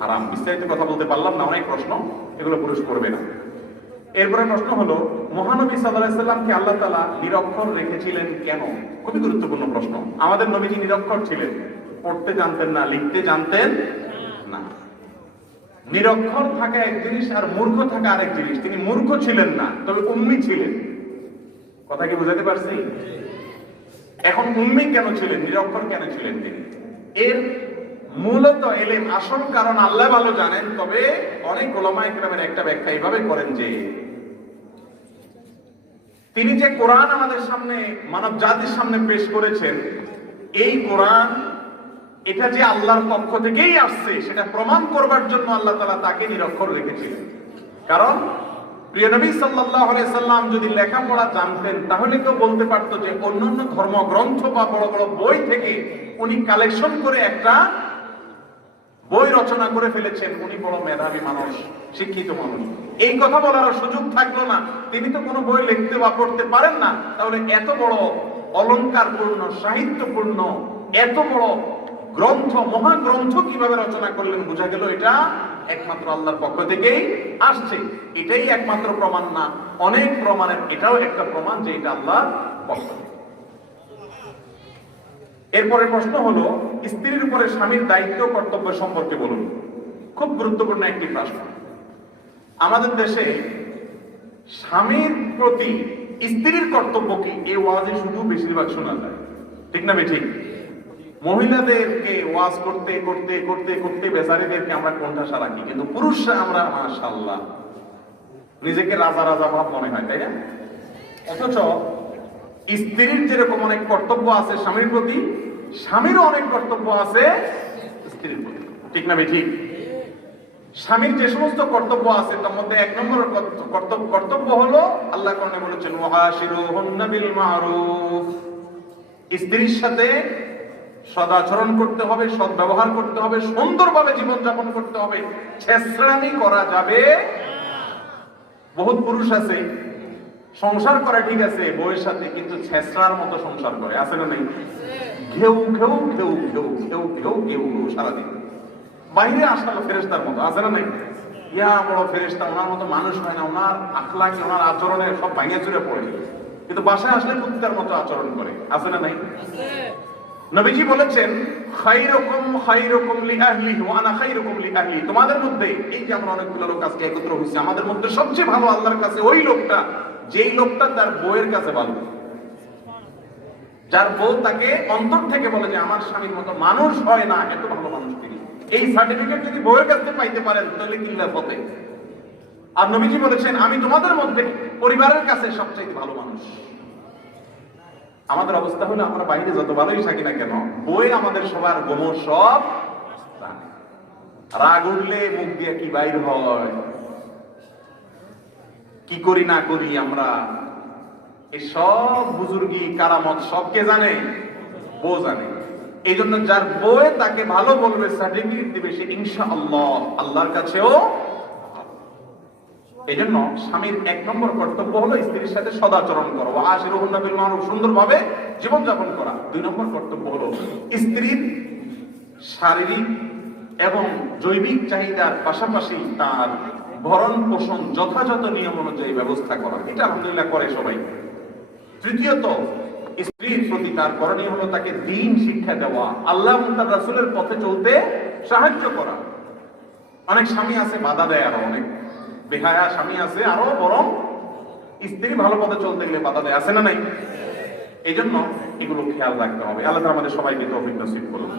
হারাম। বিস্তারিত কথা বলতে পারলাম না, অনেক প্রশ্ন, এগুলো পুরুষ করবে না। এরপরে প্রশ্ন হলো, মহানবী সাল্লাল্লাহু আলাইহি সাল্লামকে আল্লাহ তাআলা নিরক্ষর রেখেছিলেন কেন? খুবই গুরুত্বপূর্ণ প্রশ্ন। আমাদের নবীজি নিরক্ষর ছিলেন, পড়তে জানতেন না, লিখতে জানতেন না। নিরক্ষর থাকা এক জিনিস আর মূর্খ থাকা আরেক জিনিস। তিনি মূর্খ ছিলেন না, তবে উম্মি ছিলেন। কথা কি বুঝাতে পারছি? এখন উম্মি কেন ছিলেন, নিরক্ষর কেন ছিলেন তিনি? এর মূলত এলেম, আসল কারণ আল্লাহ ভালো জানেন। তবে অনেক উলামায়ে কেরামের একটা ব্যাখ্যা এইভাবে করেন যে তিনি যে কোরআন আমাদের সামনে, মানব জাতির সামনে পেশ করেছেন, এই কোরআন এটা যে আল্লাহর পক্ষ থেকেই আসছে সেটা প্রমাণ করবার জন্য আল্লাহ তাআলা তাকে নিরক্ষর রেখেছিলেন। কারণ প্রিয় নবী সাল্লাল্লাহু আলাইহি সাল্লাম যদি লেখাপড়া জানতেন, তাহলে কেউ বলতে পারতো যে অন্যান্য ধর্মগ্রন্থ বা বড় বড় বই থেকে উনি কালেকশন করে একটা বই রচনা করে ফেলেছেন, উনি বড় মেধাবী মানুষ, শিক্ষিত মানুষ। এই কথা বলার সুযোগ থাকলো না, তিনি তো কোনো বই লিখতে বা পড়তে পারেন না, তাহলে এত বড় অলংকারপূর্ণ, সাহিত্যপূর্ণ এত বড় গ্রন্থ, মহাগ্রন্থ কিভাবে রচনা করলেন? বোঝা গেল এটা একমাত্র আল্লাহর পক্ষ থেকেই আসছে। এটাই একমাত্র প্রমাণ না, অনেক প্রমাণের এটাও একটা প্রমাণ যে এটা আল্লাহর পক্ষ থেকে। এরপরে প্রশ্ন হলো, স্ত্রীর উপরে স্বামীর দায়িত্ব কর্তব্য সম্পর্কে বলুন। খুব গুরুত্বপূর্ণ একটি প্রশ্ন। আমাদের দেশে স্বামীর প্রতি স্ত্রীর কর্তব্য কি, এই ওয়াজে শুধু বেশিরভাগ শোনা যায়, ঠিক না ঠিক? মহিলাদেরকে ওয়াজ করতে করতে করতে করতে বেচারীদেরকে আমরা কোণঠাসা রাখি, কিন্তু পুরুষরা আমরা মাশাআল্লাহ নিজেকে রাজা রাজা ভাব মনে হয়, তাই না? অথচ স্ত্রীর যেরকম অনেক কর্তব্য আছে স্বামীর প্রতি, স্বামীরও অনেক কর্তব্য আছে স্ত্রীর প্রতি, ঠিক না ঠিক? স্বামীর যে সমস্ত কর্তব্য আছে তার মধ্যে এক নম্বর কর্তব্য হলো, আল্লাহ কোরআনে বলেছেন ওয়াশিরুহুন্না বিল মারুফ, স্ত্রীর সাথে সদাচরণ করতে হবে, সৎ ব্যবহার করতে হবে, সুন্দরভাবে জীবন যাপন করতে হবে, ছেঁচড়ামি করা যাবে। বহুত পুরুষ আছে সংসার করে ঠিক আছে বউয়ের সাথে, কিন্তু ছেঁচড়ার মতো সংসার করে, আছে না নেই? ঘেউ ঘেউ ঘেউ ঘেউ ঘেউ ঘেউ ঘেউ সারাদিন, বাইরে আসলে ফেরেশতার মতো, আছে না নাই? ইয়া বড় ফেরেশতা, ওনার মতো মানুষ হয় না, ওনার আখলাকে ওনার আচরণে সব ভাঙিয়ে চুরে পড়ে, কিন্তু বাসায় আসলে কুত্তার মতো আচরণ করে, আছে না নাই? নবীজি বলেছেন খায়রুকুম খায়রুকুম লিআহলিহি ওয়া আনা খায়রুকুম লিআহলি, তোমাদের মধ্যে এই যে আমরা অনেকগুলো লোক আজকে একত্র হইছি, আমাদের মধ্যে সবচেয়ে ভালো আল্লাহর কাছে ওই লোকটা যেই লোকটা তার বউয়ের কাছে ভালো, যার বউ তাকে অন্তর থেকে বলে যে আমার স্বামীর মতো মানুষ হয় না, এত ভালো মানুষ তিনি। এই সার্টিফিকেট যদি বউয়ের কাছে পাইতে পারেন তাহলে কিল্লা ফতে। আর নবীজি বলেছেন আমি তোমাদের মধ্যে পরিবারের কাছে সবচেয়ে ভালো মানুষ। আমাদের অবস্থা হলো আমরা বাইরে যত ভালোই থাকি না কেন, বই আমাদের সবার গোমর সব জানে। রাগ উঠলে মুখ দিয়ে কি বাইর হয়, কি করি না করি আমরা, এই সব বুজুর্গি কারামত সব কে জানে? বউ জানে। এই জন্য যার বই তাকে ভালো বলবে, সার্টিফিকেট দিবে, সে ইনশাআল্লাহ আল্লাহর কাছেও। এই জন্য স্বামীর এক নম্বর কর্তব্য হলো স্ত্রীর সাথে সদাচরণ করা, ওয়াশিরুহুন্না বিল মারুফ, সুন্দরভাবে জীবনযাপন করা। দুই নম্বর কর্তব্য হলো স্ত্রীর শারীরিক এবং জৈবিক চাহিদার পাশাপাশি তার ভরণ পোষণ যথাযথ নিয়ম অনুযায়ী ব্যবস্থা করা, এটা আলহামদুলিল্লাহ করে সবাই। তৃতীয়ত স্ত্রীর প্রতি তার করণীয় হলো তাকে দ্বীন শিক্ষা দেওয়া, আল্লাহ এবং তার রাসূলের পথে চলতে সাহায্য করা। অনেক স্বামী আছে বাধা দেয়, আরো অনেক বেহায়া স্বামী আছে আরো বরং স্ত্রী ভালো পথে চলতে গেলে বাধা দেয়, আছে না নাই? এই জন্য এগুলো খেয়াল রাখতে হবে। আল্লাহ আমাদের সবাইকে তৌফিক নসিব করুন।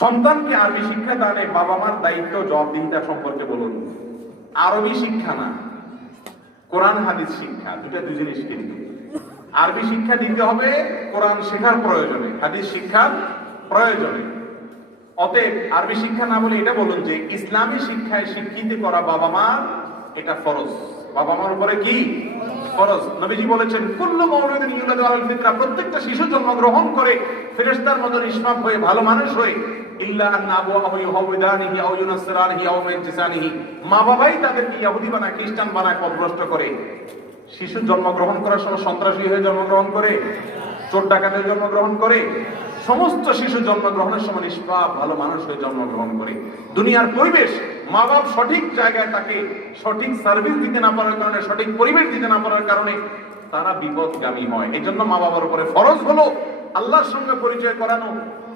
সন্তানকে আরবি শিক্ষা দানে বাবা মার দায়িত্ব জবাবদিহিতা সম্পর্কে বলুন। আরবি শিক্ষা না, কোরআন হাদিস শিক্ষা, দুই জিনিস কিন্তু। আরবি শিক্ষা দিতে হবে কোরআন শেখার প্রয়োজনে, হাদিস শিক্ষার প্রয়োজনে। অতএব আরবি শিক্ষা না বলে এটা বলুন যে ইসলামী শিক্ষায় শিক্ষিত করা বাবা মার এটা ফরজ। বাবা মার উপরে কি ফরজ? নবীজি বলেছেন কুল্লু মাউলুদিন ইউলাদু আলাল ফিতরা, প্রত্যেকটা শিশু জন্মগ্রহণ করে ফেরেশতার মতো নিষ্পাপ হয়ে ভালো মানুষ হয়ে, ইল্লা আন আবওয়াহু ইউহাউদানিহি আও ইউনাসসিরানিহি আও ইউমাজ্জিসানিহি, মা বাবাই তাদেরকে ইহুদি বানায়, খ্রিস্টান বানায়, পথভ্রষ্ট করে। শিশু জন্মগ্রহণ করার সময় সন্ত্রাসী হয়ে জন্মগ্রহণ করে, চোর ডাকাত হয়ে জন্মগ্রহণ করে। সমস্ত শিশু জন্মগ্রহণের সময় নিষ্পাপ ভালো মানুষ হয়ে জন্মগ্রহণ করে। দুনিয়ার পরিবেশ, মা বাপ সঠিক জায়গায় তাকে সঠিক সার্ভিস দিতে না পারার কারণে, সঠিক পরিবেশ দিতে না পারার কারণে তারা বিপদগামী হয়। এই জন্য মা বাবার উপরে ফরজ হলো আল্লাহর সঙ্গে পরিচয় করানো,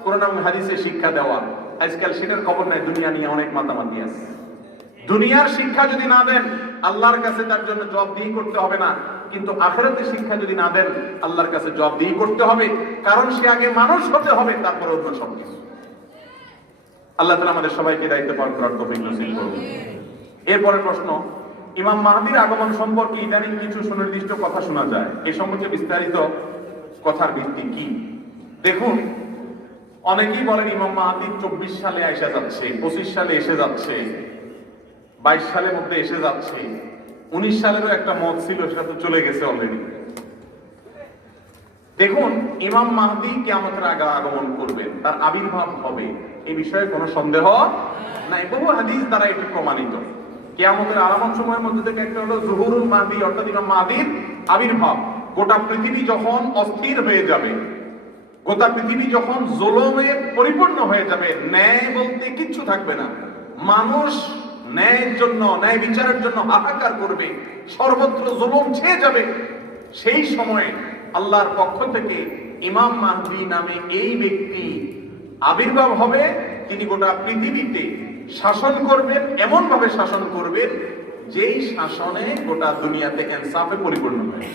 কোরআন এবং হাদিসে শিক্ষা দেওয়া। আজকাল সেটার খবর নাই, দুনিয়া নিয়ে অনেক মাতামাতি আছে। দুনিয়ার শিক্ষা যদি না দেন আল্লাহর কাছে তার জন্য জবাবদিহি করতে হবে না, কিন্তু আখিরাতের শিক্ষা যদি না দেন আল্লাহর কাছে জবাবদিহি করতে হবে, কারণ সে আগে মানুষ হতে হবে, তারপরে অন্য সবকিছু। আল্লাহ তাআলা আমাদের সবাইকে দায়িত্ব পালন করার তৌফিক নসিব করুন। এরপরে প্রশ্ন, ইমাম মাহদীর আগমন সম্পর্কে ইদানিং কিছু সুনির্দিষ্ট কথা শোনা যায়, এই সম্পর্কে বিস্তারিত কথার ভিত্তি কি? দেখুন, অনেকেই বলেন ইমাম মাহদী 24 সালে এসে যাচ্ছে, 25 সালে এসে যাচ্ছে, 22 সালের মধ্যে এসে যাচ্ছে। 19 সালেরও একটা মত ছিল, সেটা তো চলে গেছে অলরেডি। দেখুন, ইমাম মাহদী কিয়ামতের আগে আগমন করবেন, তার আবির্ভাব হবে, এই বিষয়ে কোনো সন্দেহ নাই। বহু হাদিস দ্বারা এটি প্রমাণিত। কিয়ামতের আলামত সময়ের মধ্যে থেকে একটা হলো জুহুরুল মাহদি, অর্থাৎ ইমাম মাহদির আবির্ভাব। গোটা পৃথিবী যখন অস্থির হয়ে যাবে, গোটা পৃথিবী যখন জুলুমে পরিপূর্ণ হয়ে যাবে, ন্যায় বলতে কিচ্ছু থাকবে না, মানুষ ন্যায়ের জন্য, ন্যায় বিচারের জন্য হাহাকার করবে, সর্বত্র জুলুম ছেয়ে যাবে, সেই সময়ে আল্লাহর পক্ষ থেকে ইমাম মাহদি নামে এই ব্যক্তি আবির্ভাব হবে। তিনি গোটা পৃথিবীতে শাসন করবেন, এমন ভাবে শাসন করবেন যেই শাসনে গোটা দুনিয়াতে ইনসাফে পরিপূর্ণ হবে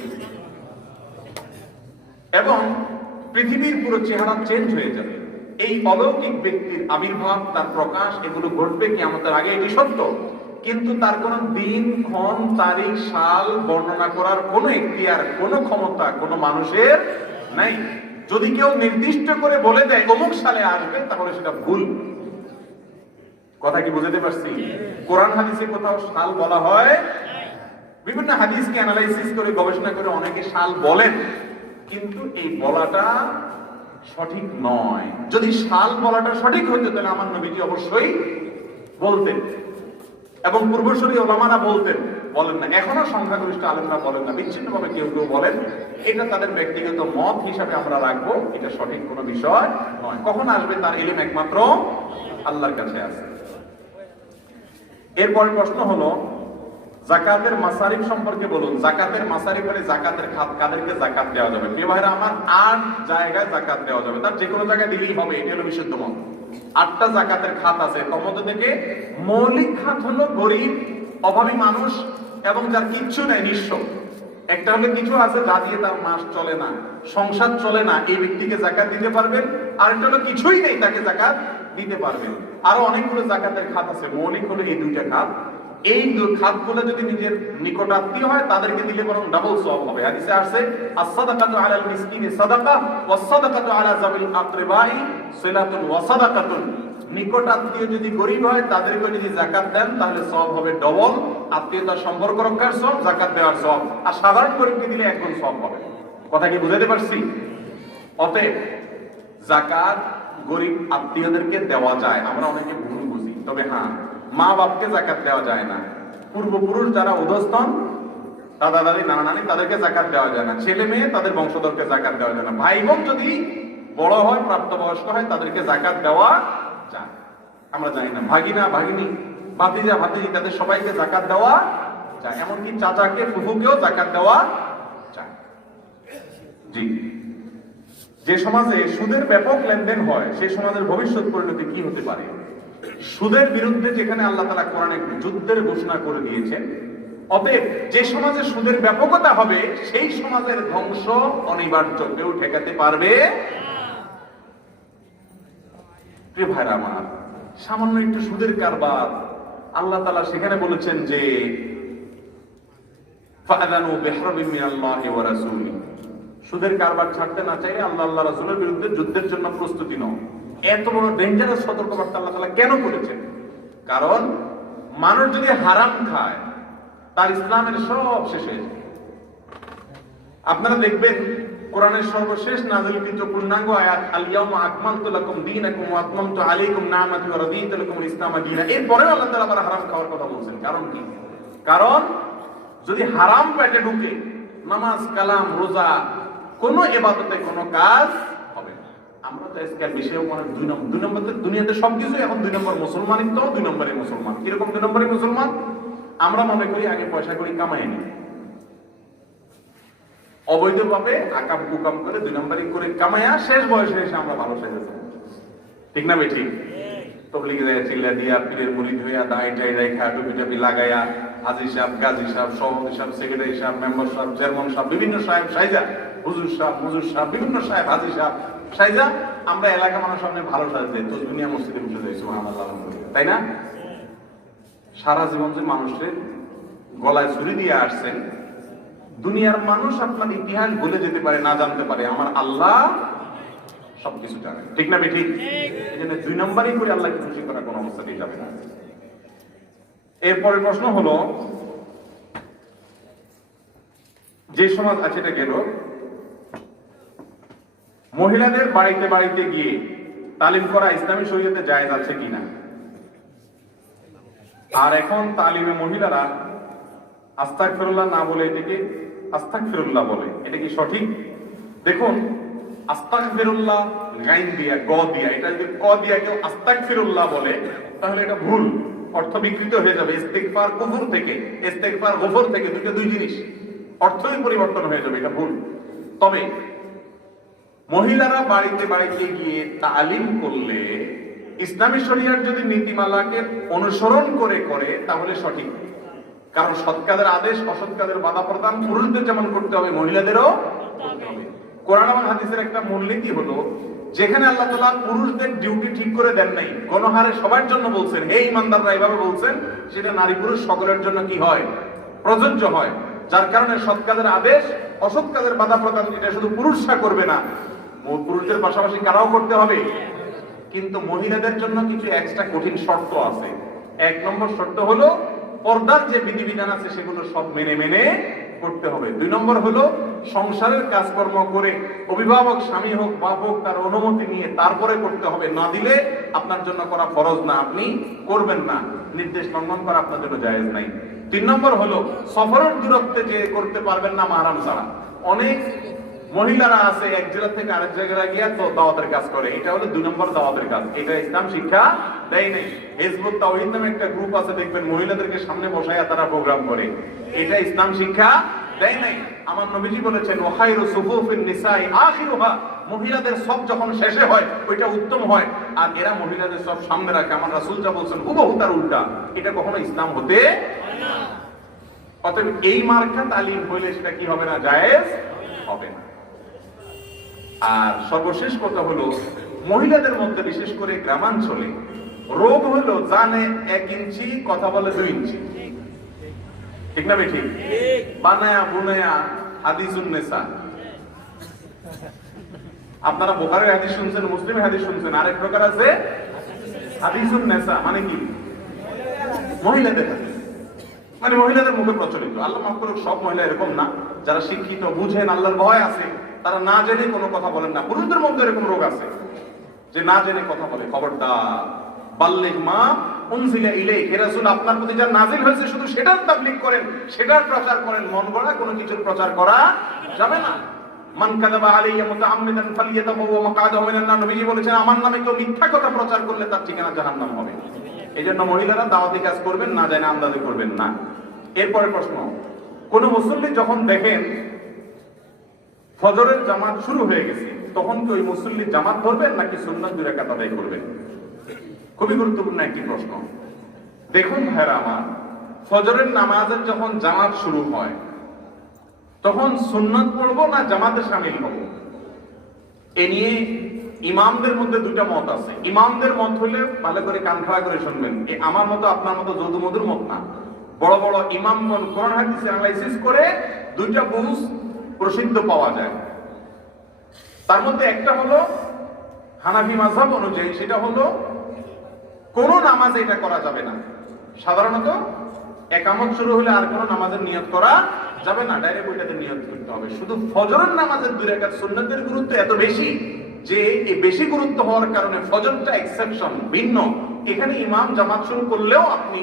এবং পৃথিবীর পুরো চেহারা চেঞ্জ হয়ে যাবে। এই অলৌকিক ব্যক্তির আবির্ভাব, তার প্রকাশ, এগুলো ঘটবে কিয়ামতের আগে, এটি সত্য। কিন্তু তার কোনো দিন, ক্ষণ, তারিখ, সাল বর্ণনা করার কোনো এখতিয়ার, কোনো ক্ষমতা কোনো মানুষের নাই। যদি কেউ নির্দিষ্ট করে বলে দেয় অমুক সালে আসবে, তাহলে সেটা ভুল। কথা কি বুঝতে পারছি? কোরআন হাদিসে কোথাও সাল বলা হয়? বিভিন্ন হাদিসকে অ্যানালাইসিস করে, গবেষণা করে অনেকে সাল বলেন, কিন্তু এই বলাটা সঠিক নয়। যদি সাল বলাটা সঠিক হইতো তাহলে আমার নবীজি অবশ্যই বলতেন এবং পূর্বসূরি ওলামারা বলতেন, বলেন না। এখনো সংখ্যাগরিষ্ঠ আলেমরা বলেন না, বিচ্ছিন্ন ভাবে কেউ কেউ বলেন। এটা তাদের ব্যক্তিগত মত হিসাবে আমরা রাখবো, এটা সঠিক কোনো বিষয় নয়। কখন আসবে তার ইলম একমাত্র আল্লাহর কাছে আছে। এরপর প্রশ্ন হলো যাকাতের মাসারিফ সম্পর্কে বলুন। যাকাতের মাসারিফ মানে জাকাতের খাত, কাদেরকে জাকাত দেওয়া যাবে? প্রিয় ভাইরা আমার, 8 জায়গায় জাকাত দেওয়া যাবে, তার যে কোনো জায়গায় দিলেই হবে, এটা হলো বিশুদ্ধ মত। 8টা জাকাতের খাত আছে। তার মধ্যে থেকে মৌলিক খাত হলো গরিব, অভাবী মানুষ এবং যার কিচ্ছু নেই, নিঃস্ব। একটা হলো কিছু আছে যা দিয়ে তার মাস চলে না, সংসার চলে না, এই ব্যক্তিকে জাকাত দিতে পারবেন। আর একটা হলো কিছুই নেই, তাকে জাকাত দিতে পারবেন। আরো অনেকগুলো জাকাতের খাত আছে, মৌলিক হলো এই 2টা খাত। এই খাতগুলো যদি নিজের নিকটাত্মীয় হয় তাদেরকে দিলে বরং ডাবল সওয়াব হবে। হাদিসে আছে as-সাদাকাতু আলাল মিসকিনি সাদাকা ওয়াস-সাদাকাতু আলা যাবিল আকরিবাই সিলাতুন ওয়া সাদাকাতুন। নিকটাত্মীয় যদি গরিব হয় তাদেরকে যদি যাকাত দেন তাহলে সওয়াব হবে ডবল, আত্মীয়তার সম্পর্ক রক্ষার সওয়াব, যাকাত দেওয়ার সওয়াব। আর সাধারণ গরিবকে দিলে 1 গুণ সওয়াব হবে। কথা কি বুঝাতে পারছি? অতএব যাকাত গরিব আত্মীয়দেরকে দেওয়া যায়, আমরা অনেকে ভুল বুঝি। তবে হ্যাঁ, মা বাপকে যাকাত দেওয়া যায় না। পূর্বপুরুষ যারা উদস্তন, দাদা দাদি, নানা নানি, তাদেরকে যাকাত দেওয়া যায় না। ছেলে মেয়ে, তাদের বংশধরকে যাকাত দেওয়া যায় না। ভাই বোন যদি বড় হয়, প্রাপ্তবয়স্ক হয়, তাদেরকে যাকাত দেওয়া যায়। আমরা জানি না। ভাগিনা ভাগিনী, ভাতিজা ভাতিজি, তাদের সবাইকে যাকাত দেওয়া যায়। এমনকি চাচাকে, ফুফুকেও যাকাত দেওয়া যায়। জি। যে সমাজে সুদের ব্যাপক লেনদেন হয়, সেই সমাজের ভবিষ্যৎ পরিণতি কি হতে পারে? সুদের বিরুদ্ধে যেখানে আল্লাহ তাআলা কোরআনে যুদ্ধের ঘোষণা করে দিয়েছেন, অতএব যে সমাজে সুদের ব্যাপকতা হবে সেই সমাজের ধ্বংস অনিবার্য, কেউ ঠেকাতে পারবে। প্রিয় ভাইরা আমার, সামান্য একটু সুদের কারবার, আল্লাহ তাআলা সেখানে বলেছেন যে ফাআযানু বিহরবিন মিনাল্লাহি ওয়া রাসূলিহি। সুদের কারবার ছাড়তে না চাইলে আল্লাহ আল্লাহ রাসূলের বিরুদ্ধে যুদ্ধের জন্য প্রস্তুতি নাও। এত বড় ডেঞ্জারাস সতর্কবার্তা আল্লাহ তাআলা কেন করেছেন? কারণ মানুষ যদি হারাম খায় তার ইসলামের সব শেষ হয়ে যায়। আপনারা দেখবেন কোরআনের সর্বশেষ নাযিলকৃত পূর্ণাঙ্গ আয়াত আল-ইয়াউমা আকমালতু লাকুম দীনাকুম ওয়া আতমামতু আলাইকুম নি'মাতি ওয়া রাদিতু লাকুমুল ইসলামা দীনা। এরপরে আল্লাহ তাআলা আবার হারাম খাওয়ার কথা বলছেন। কারণ কি? কারণ যদি হারাম পেটে ঢুকে, নামাজ, কালাম, রোজা, কোনো ইবাদতে কোনো কাজ হবে না। আমরা তো আজকাল বিষয় মানে 2 নম্বর দুনিয়াতে সবকিছু এখন 2 নম্বর মুসলমানই তো 2 নম্বরে মুসলমান। কিরকম 2 নম্বরে মুসলমান? আমরা মনে করি আগে পয়সা করি কামাই নি, অবৈধভাবে আকাম কুকাম করে 2 নম্বরই করে কামাইয়া শেষ বয়সে এসে আমরা ভালো সেজেছি। ঠিক না ভাই? ঠিক। তবলিগে যায় চিল্লা দিয়া, পীরের মুরিদ হইয়া, দাঁড়াই টাই রেখা, টুপি টাপি লাগাইয়া, হাজি সাহেব, গাজী সাহেব, সভাপতি সাহেব, সেক্রেটারি সাহেব, মেম্বার সাহেব, চেয়ারম্যান সাহেব, বিভিন্ন সাহেব সাইজা, হুজুর সাহেব, মুজুর সাহেব, বিভিন্ন সাহেব, হাজি সাহেব সাইজা আমরা এলাকা মানুষ সামনে ভালো সাজতে তো দুনিয়া মসজিদে বসে যাই, সুবহানাল্লাহ, তাই না? সারা জীবন যে মানুষের গলায় ছুরি দিয়ে আসছেন, দুনিয়ার মানুষ আপনার ইতিহাস ভুলে যেতে পারে, না জানতে পারে, আমার আল্লাহ সবকিছু জানে। ঠিক না ঠিক? এই জন্য 2 নম্বরই করে আল্লাহকে খুশি করা কোনো অবস্থাতেই যাবে না। এরপরের প্রশ্ন হলো, যে সমাজ আছে এটা গেল, মহিলাদের বাড়িতে বাড়িতে গিয়ে তালিম করা ইসলামী শরীয়তে জায়েজ আছে কিনা? আর এখন তালিমে মহিলারা আস্তাগফিরুল্লাহ না বলে এটাকে আস্তাগফিরুল্লাহ বলে। এটা কি সঠিক? দেখুন, আস্তাগফিরুল্লাহ গাইন দিয়া গ দিয়া, এটা যদি ক দিয়া কেউ আস্তাগফিরুল্লাহ বলে তাহলে এটা ভুল, অর্থ বিকৃত হয়ে যাবে। ইস্তিগফার কুফর থেকে, ইস্তিগফার গফর থেকে দুই জিনিস, অর্থই পরিবর্তন হয়ে যাবে, এটা ভুল। তবে মহিলারা বাড়িতে বাড়িতে গিয়ে তালিম করলে ইসলামী শরিয়ার যদি নীতিমালাকে অনুসরণ করে তাহলে সঠিক। কারণ সৎ কাজের আদেশ, অসৎ কাজের বাধা প্রদান পুরুষদের যেমন করতে হবে মহিলাদেরও করতে হবে। কোরআন এবং হাদিসের একটা মূলনীতি হলো, যেখানে আল্লাহ তাআলা পুরুষদের ডিউটি ঠিক করে দেন নাই, গণহারে সবার জন্য বলছেন, হে ঈমানদাররা এইভাবে বলছেন, সেটা নারী পুরুষ সকলের জন্য কি হয়? প্রযোজ্য হয়। যার কারণে সৎ কাজের আদেশ, অসৎ কাজের বাধা প্রদান এটা শুধু পুরুষরা করবে না, পুরুষদের পাশাপাশি কারাও করতে হবে। কিন্তু মহিলাদের জন্য কিছু এক্সট্রা কঠিন শর্ত আছে। 1 নম্বর শর্ত হলো পর্দার যে বিধিবিধান আছে সেগুলো সব মেনে করতে হবে। 2 নম্বর হলো সংসারের কাজকর্ম করে অভিভাবক স্বামী হোক বাপ হোক তার অনুমতি নিয়ে তারপরে করতে হবে, না দিলে আপনার জন্য করা ফরজ না, আপনি করবেন না, নির্দেশ লঙ্ঘন করা আপনার জন্য জায়েজ নাই। 3 নম্বর হলো সফরের দূরত্বে যে করতে পারবেন না মাহরাম ছাড়া। অনেক মহিলারা আছে এক জেলা থেকে আরেক জায়গায় গিয়ে তো দাওয়াতের কাজ করে, এটা হলো 2 নম্বর দাওয়াতের কাজ, এটা ইসলাম শিক্ষা দেয় নাই। হিজবুত তাওহীদ নামে একটা গ্রুপ আছে, দেখবেন মহিলাদেরকে সামনে বসায়া তারা প্রোগ্রাম করে, এটা ইসলাম শিক্ষা দেয় নাই। আমার নবীজি বলেছেন ওয়াখাইরু সুফুফিন নিসাই আখিরুহা, মহিলাদের সব যখন শেষে হয় ওইটা উত্তম হয়, আর এরা মহিলাদের সব সামনে রাখে। আমার রাসূল যা বলছেন হুবহু তার উল্টা, এটা কখনো ইসলাম হতে পারে না। অতএব এই মার্কা তালিম হইলে সেটা কি হবে না? জায়েজ হবে না। আর সর্বশেষ কথা হলো, মহিলাদের মধ্যে বিশেষ করে গ্রামাঞ্চলে রোগ হলো জানে 1 ইঞ্চি কথা বলে 2 ইঞ্চি, ঠিক না বেঠিক? বানায়া বুনায়া হাদিসুন নেসা। আপনারা বুখারীর হাদিস শুনছেন, মুসলিমের হাদিস শুনছেন, আরেক প্রকার আছে হাদিসুন নেসা, মানে কি? মহিলাদের হাদিস, মানে মহিলাদের মুখে প্রচলিত। আল্লাহ মাফ করুক, সব মহিলা এরকম না, যারা শিক্ষিত বুঝেন আল্লাহর ভয় আছে তারা না জেনে কোনো কথা বলেন না। পুরুষদের মধ্যে এরকম রোগ আছে যে না জেনে কথা বলে। খবরদার, বাল্লিগ মা উনজিলা ইলাইক, হে রাসূল আপনার প্রতি যা নাজিল হয়েছে শুধু সেটার তাবলীগ করেন, সেটার প্রচার করেন, মন গড়া কোনো কিছুর প্রচার করা যাবে না। মান কাযাবা আলাইয়া মুতাআম্মিদান ফালিয়াতাবাওয়া মাকআদাহু মিনান নার, নবীজি বলেছেন আমার নামে কেউ মিথ্যা কথা প্রচার করলে তার ঠিকানা জাহান্নাম হবে। এইজন্য মহিলারা দাওয়াতি কাজ করবেন, না জানে আন্দাজে করবেন না। এরপরে প্রশ্ন, কোন মুসল্লি যখন দেখেন ফজরের জামাত শুরু হয়ে গেছে, তখন কি ওই মুসল্লি জামাত ধরবেন নাকি সুন্নাত 2 রাকাত আদায় করবেন? খুবই গুরুত্বপূর্ণ একটি প্রশ্ন। দেখুন ভাইরা আমার, ফজরের নামাজের যখন জামাত শুরু হয় তখন সুন্নাত পড়বো না জামাতে শামিল হব, এ নিয়ে ইমামদের মধ্যে 2টা মত আছে। ইমামদের মত হলে ভালো করে কান খাড়া করে শুনবেন, আমার মতো আপনার মতো যদুমধুর মত না। বড় বড় ইমামগণ কোরআন হাদিস অ্যানালাইসিস করে 2টা বুঝ প্রসিদ্ধ পাওয়া যায়। তার মধ্যে একটা হলো হানাফি মাযহাব অনুযায়ী, সেটা হলো কোন নামাজে এটা করা যাবে না। সাধারণত একামত শুরু হলে আর কোন নামাজের নিয়ত করা যাবে না, ডাইরেক্ট ওইটাতে নিয়ত করতে হবে। শুধু ফজরের নামাজের 2 রাকাত সুন্নাতের গুরুত্ব এত বেশি যে এই বেশি গুরুত্ব হওয়ার কারণে ফজরটা এক্সেপশন, ভিন্ন। এখানে ইমাম জামাত শুরু করলেও আপনি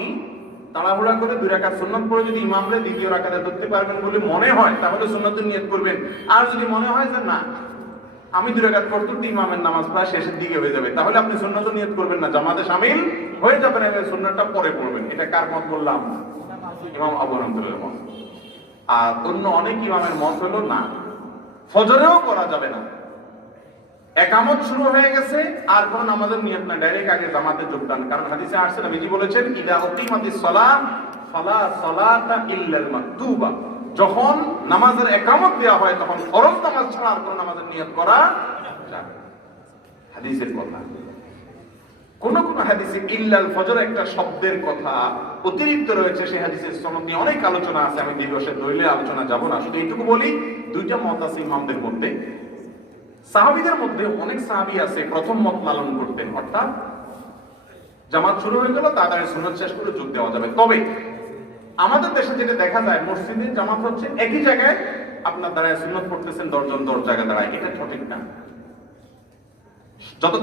তাড়াহুড়া করে 2 রাকাত সুন্নাত পড়ে যদি ইমামরে 2য় রাকাতে ধরতে পারবেন বলে মনে হয় তাহলে সুন্নাতের নিয়ত করবেন। আর যদি মনে হয় যে না আমি 2 রাকাত পড়তে ইমামের নামাজ প্রায় শেষের দিকে হয়ে যাবে, তাহলে আপনি সুন্নাতের নিয়ত করবেন না, জামাতে শামিল হয়ে যাবেন, এবং সুন্নাতটা পরে পড়বেন। এটা কার মত বললাম? ইমাম আবু হানিফার মত। আর অন্য অনেক ইমামের মত হলো না, ফজরেও করা যাবে না, একামত শুরু হয়ে গেছে আর কোন নামাজের নিয়ত না, ডাইরেক্ট আগে জামাতে যোগদান। কারণ হাদিসে আসছে, নবীজি বলেছেন ইদা উকিমাতিস সালাত ফালা সালাতা ইল্লাল মাকতুবা, যখন নামাজের একামত দেওয়া হয় তখন ফরজ নামাজ ছাড়া আর কোন নামাজের নিয়ত করা যাবে না। হাদিসের কথা। কোন কোন হাদিসে ইল্লাল ফজর একটা শব্দের কথা অতিরিক্ত রয়েছে, সেই হাদিসের সনদ নিয়ে অনেক আলোচনা আছে, আমি দিবসের দলিলে আলোচনা যাব না, শুধু এইটুকু বলি 2টা মত আছে ইমামদের মধ্যে। সাহাবীদের মধ্যে অনেক সাহাবী আছে প্রথম মত লালন করতেন, অর্থাৎ জামাত শুরু হয়ে গেল তাড়াতাড়ি সুন্নাত শেষ করে যোগ দেওয়া যাবে। তবে আমাদের দেশে যেটা দেখা যায়, মসজিদের জামাত হচ্ছে একই জায়গায় আপনার দাঁড়ায় সুন্নাত পড়তেছেন 10 জন 10 জায়গায় দাঁড়ায়, এটা সঠিক না।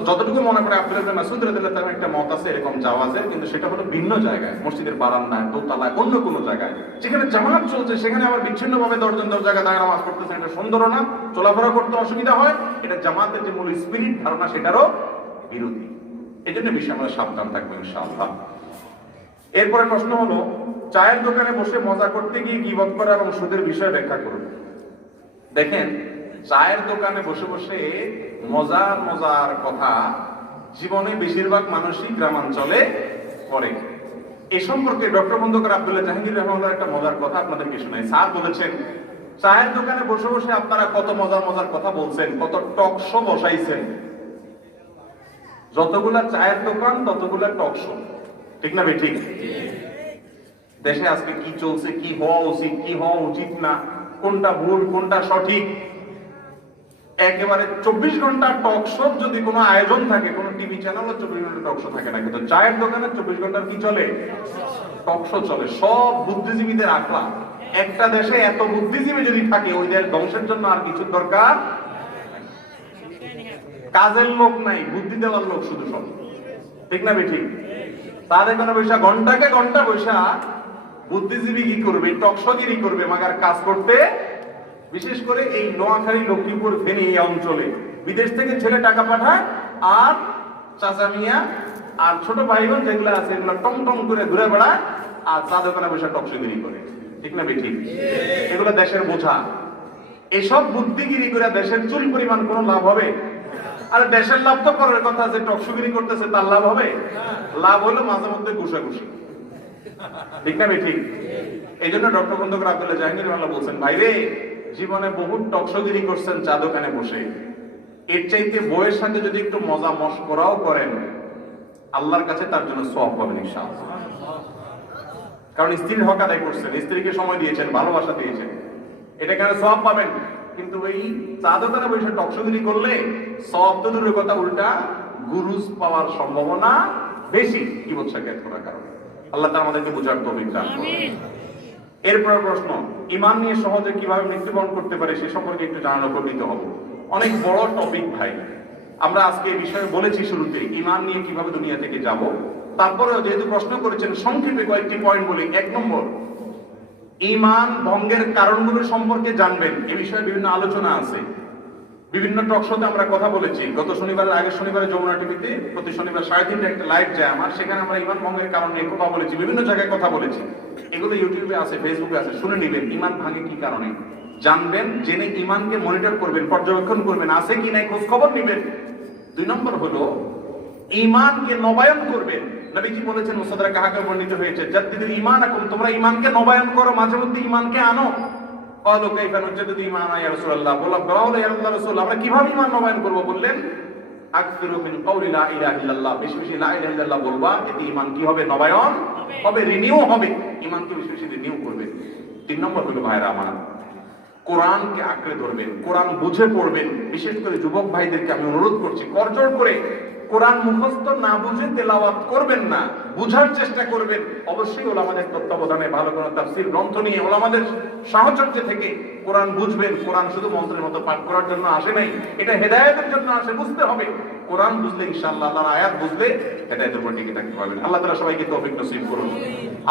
যতটুকু মনে করে আব্দুল্লাহ ইবনে মাসউদ রাদিয়াল্লাহু তাআলার একটা মত আছে এরকম জাওয়াজের, কিন্তু সেটা হলো ভিন্ন জায়গায়, মসজিদের বারান্দায়, দোতলায়, অন্য কোনো জায়গায় যেখানে জামাত চলছে সেখানে আবার বিচ্ছিন্নভাবে 10 জন 10 জায়গায় দাঁড়িয়ে নামাজ পড়তেছেন, এটা সুন্দরও না, চলাফেরা করতে অসুবিধা হয়, এটা জামাতের যে মূল স্পিরিট ধারণা সেটারও বিরোধী। এই জন্য বিষয়ে আমরা সাবধান থাকবো ইনশাআল্লাহ। এরপরে প্রশ্ন হলো, চায়ের দোকানে বসে মজা করতে গিয়ে গীবত করা এবং সুদের বিষয়ে ব্যাখ্যা করুন। দেখেন, চায়ের দোকানে বসে বসে মজার মজার কথা জীবনে বেশিরভাগ মানুষই গ্রামাঞ্চলে করে। এই সম্পর্কে ডক্টর খন্দকার আব্দুল্লাহ জাহাঙ্গীর রহমানুল্লাহর একটা মজার কথা আপনাদেরকে শোনাই। স্যার বলেছেন, চায়ের দোকানে বসে বসে আপনারা কত মজার মজার কথা বলছেন, কত টক শো বসাইছেন। যতগুলা চায়ের দোকান ততগুলা টক শো, ঠিক না ঠিক? দেশে আজকে কি চলছে, কি হওয়া উচিত, কি হওয়া উচিত না, কোনটা ভুল কোনটা সঠিক, একেবারে 24 ঘন্টা টক শো যদি কোনো আয়োজন থাকে, কোনো টিভি চ্যানেলও 24 ঘন্টা টক শো থাকে না, কিন্তু চায়ের দোকানে 24 ঘন্টা কি চলে? টক শো চলে। সব বুদ্ধিজীবীদের আখড়া। একটা দেশে এত বুদ্ধিজীবী যদি থাকে, ওই দেশ ধ্বংসের জন্য আর কিছু দরকার। কাজের লোক নাই, বুদ্ধি দেওয়ার লোক শুধু সব, ঠিক না ঠিক? তাদের কোনো পয়সা ঘন্টাকে ঘন্টা পয়সা বুদ্ধিজীবী কি করবে? টকশগিরি করবে, মাগার কাজ করতে। বিশেষ করে এই নোয়াখালী, লক্ষ্মীপুর, ফেনী এই অঞ্চলে বিদেশ থেকে ছেলে টাকা পাঠায়, আর চাচা মিয়া আর ছোট ভাই বোন যেগুলো আছে এগুলো টং টং করে ঘুরে বেড়ায়, আর চা দোকানে বসে টকশগিরি করে, ঠিক না ঠিক? এগুলো দেশের বোঝা। এসব বুদ্ধিগিরি করে দেশের চুল পরিমাণ কোনো লাভ হবে? আর দেশের লাভ তো করার কথা, যে টকশগিরি করতেছে তার লাভ হবে? লাভ হলো মাঝে মধ্যে ঘুষাঘুষি, ঠিক না ঠিক? এই জন্য ডক্টর খন্দকার আব্দুল্লাহ জাহাঙ্গীর রহমানুল্লাহ বলছেন, ভাইরে, জীবনে বহুত টকশগিরি করছেন চা দোকানে বসে, এর চাইতে বইয়ের সাথে যদি একটু মজা মশকরাও করেন, আল্লাহর কাছে তার জন্য সওয়াব পাবেন ইনশাআল্লাহ। কারণ স্ত্রীর হক আদায় করছেন, স্ত্রীকে সময় দিয়েছেন, ভালোবাসা দিয়েছেন, এটা কেন সওয়াব পাবেন। কিন্তু এই চা দোকানে বসে টকশগিরি করলে সওয়াব তো দূরের কথা, উল্টা গুরুজ পাওয়ার সম্ভাবনা বেশি, কি বলছে করার কারণে। আল্লাহ তাআলা আমাদেরকে বুঝার তৌফিক দান করুন। এরপর প্রশ্ন, ঈমান নিয়ে সহজে কিভাবে মৃত্যুবরণ করতে পারে সে সম্পর্কে একটু জানানো উপকৃত হব। অনেক বড় টপিক ভাই, আমরা আজকে এই বিষয়ে বলেছি শুরুতে, ঈমান নিয়ে কিভাবে দুনিয়া থেকে যাব। তারপরেও যেহেতু প্রশ্ন করেছেন, সংক্ষেপে কয়েকটি পয়েন্ট বলি। 1 নম্বর, ঈমান ভঙ্গের কারণগুলো সম্পর্কে জানবেন। এই বিষয়ে বিভিন্ন আলোচনা আছে, বিভিন্ন টকশোতে আমরা কথা বলেছি। গত শনিবারের আগের শনিবারে যমুনা টিভিতে প্রতি শনিবার 3:30 একটা লাইভ যায় আমার, সেখানে আমরা ঈমান ভঙ্গের কারণ নিয়ে কথা বলেছি, বিভিন্ন জায়গায় কথা বলেছি। এগুলো ইউটিউবে আছে, ফেসবুকে আছে, শুনে নেবেন ঈমান ভাঙে কি কারণে, জানবেন, জেনে ঈমানকে মনিটর করবেন, পর্যবেক্ষণ করবেন, আছে কি নাই খোঁজ খবর নেবেন। 2 নম্বর হলো ঈমানকে নবায়ন করবেন। নবীজি বলেছেন, মুসাদরা কাহাকে বর্ণিত হয়েছে, জাদ্দিদুল ঈমানাকুম, তোমরা ঈমানকে নবায়ন করো, মাঝে মধ্যে ঈমানকে আনো। ক্বালু কাইফা নুজাদ্দিদু ঈমানা ইয়া রাসূলুল্লাহ, বলা হলো ইয়া রাসূল, আমরা কিভাবে ঈমান নবায়ন করব? বললেন, আকসিরু মিন কওলি লা ইলাহা ইল্লাল্লাহ, বেশি বেশি লা ইলাহা ইল্লাল্লাহ বলবা, এতে ঈমান কি হবে? নবায়ন হবে, রিনিউ হবে। ঈমানকে বেশি বেশি রিনিউ করবে। 3 নম্বর হলো ভাইরা আমার, কোরআনকে আঁকড়ে ধরবেন, কোরআন বুঝে পড়বেন। বিশেষ করে যুবক ভাইদেরকে আমি অনুরোধ করছি, করজোড় করে কোরআন মুখস্থ না বুঝে তেলাওয়াত করবেন না, বুঝার চেষ্টা করবেন। অবশ্যই ওলামাদের তত্ত্বাবধানে ভালো কোনো তাফসীর গ্রন্থ নিয়ে ওলামাদের সাহচর্য থেকে কোরআন বুঝবেন। কোরআন শুধু মন্ত্রের মতো পাঠ করার জন্য আসে নাই, এটা হেদায়েতের জন্য আসে, বুঝতে হবে। কোরআন বুঝলে ইনশাআল্লাহ, আল্লাহর আয়াত বুঝলে হেদায়েতের উপর টিকে থাকতে পারবেন। আল্লাহ তাআলা সবাইকে তৌফিক নসিব করুন।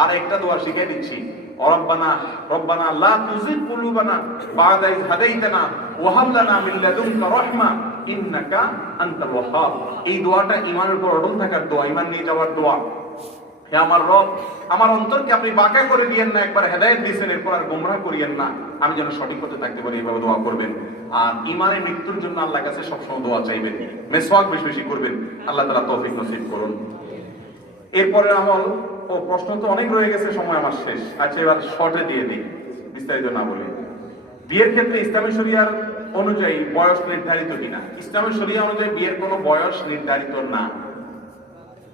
আর একটা দোয়া শিখিয়ে দিচ্ছি, রব্বানা লা তুযিগ কুলুবানা বা'দা ইয হাদাইতানা ওয়া হাব লানা মিন লাদুনকা রাহমা ইন্নাকা আনতাল ওয়াহ্হাব। এই দোয়াটা ঈমানের উপর অটল থাকার দোয়া, ঈমান নিয়ে যাওয়ার দোয়া। হে আমার রব, আমার অন্তরকে আপনি বাঁকা করে দিয়েন না, একবার হেদায়েত দিয়েছেন, এরপর আর গোমরাহ করিয়েন না, আমি যেন সঠিক পথে থাকতে পারি, এইভাবে দোয়া করবেন। আর ঈমানের মৃত্যুর জন্য আল্লাহর কাছে সবসময় দোয়া চাইবেন, মেসওয়াক বেশি বেশি করবেন। আল্লাহ তাআলা তৌফিক নসিব করুন। এরপরে আমল ও প্রশ্ন তো অনেক রয়ে গেছে, সময় আমার শেষ। আচ্ছা, এবার শর্টে দিয়ে দিই, বিস্তারিত না বলি। বিয়ের ক্ষেত্রে ইসলামী শরিয়ার অনুযায়ী বয়স নির্ধারিত কিনা? ইসলামী শরিয়া অনুযায়ী বিয়ের কোনো বয়স নির্ধারিত না।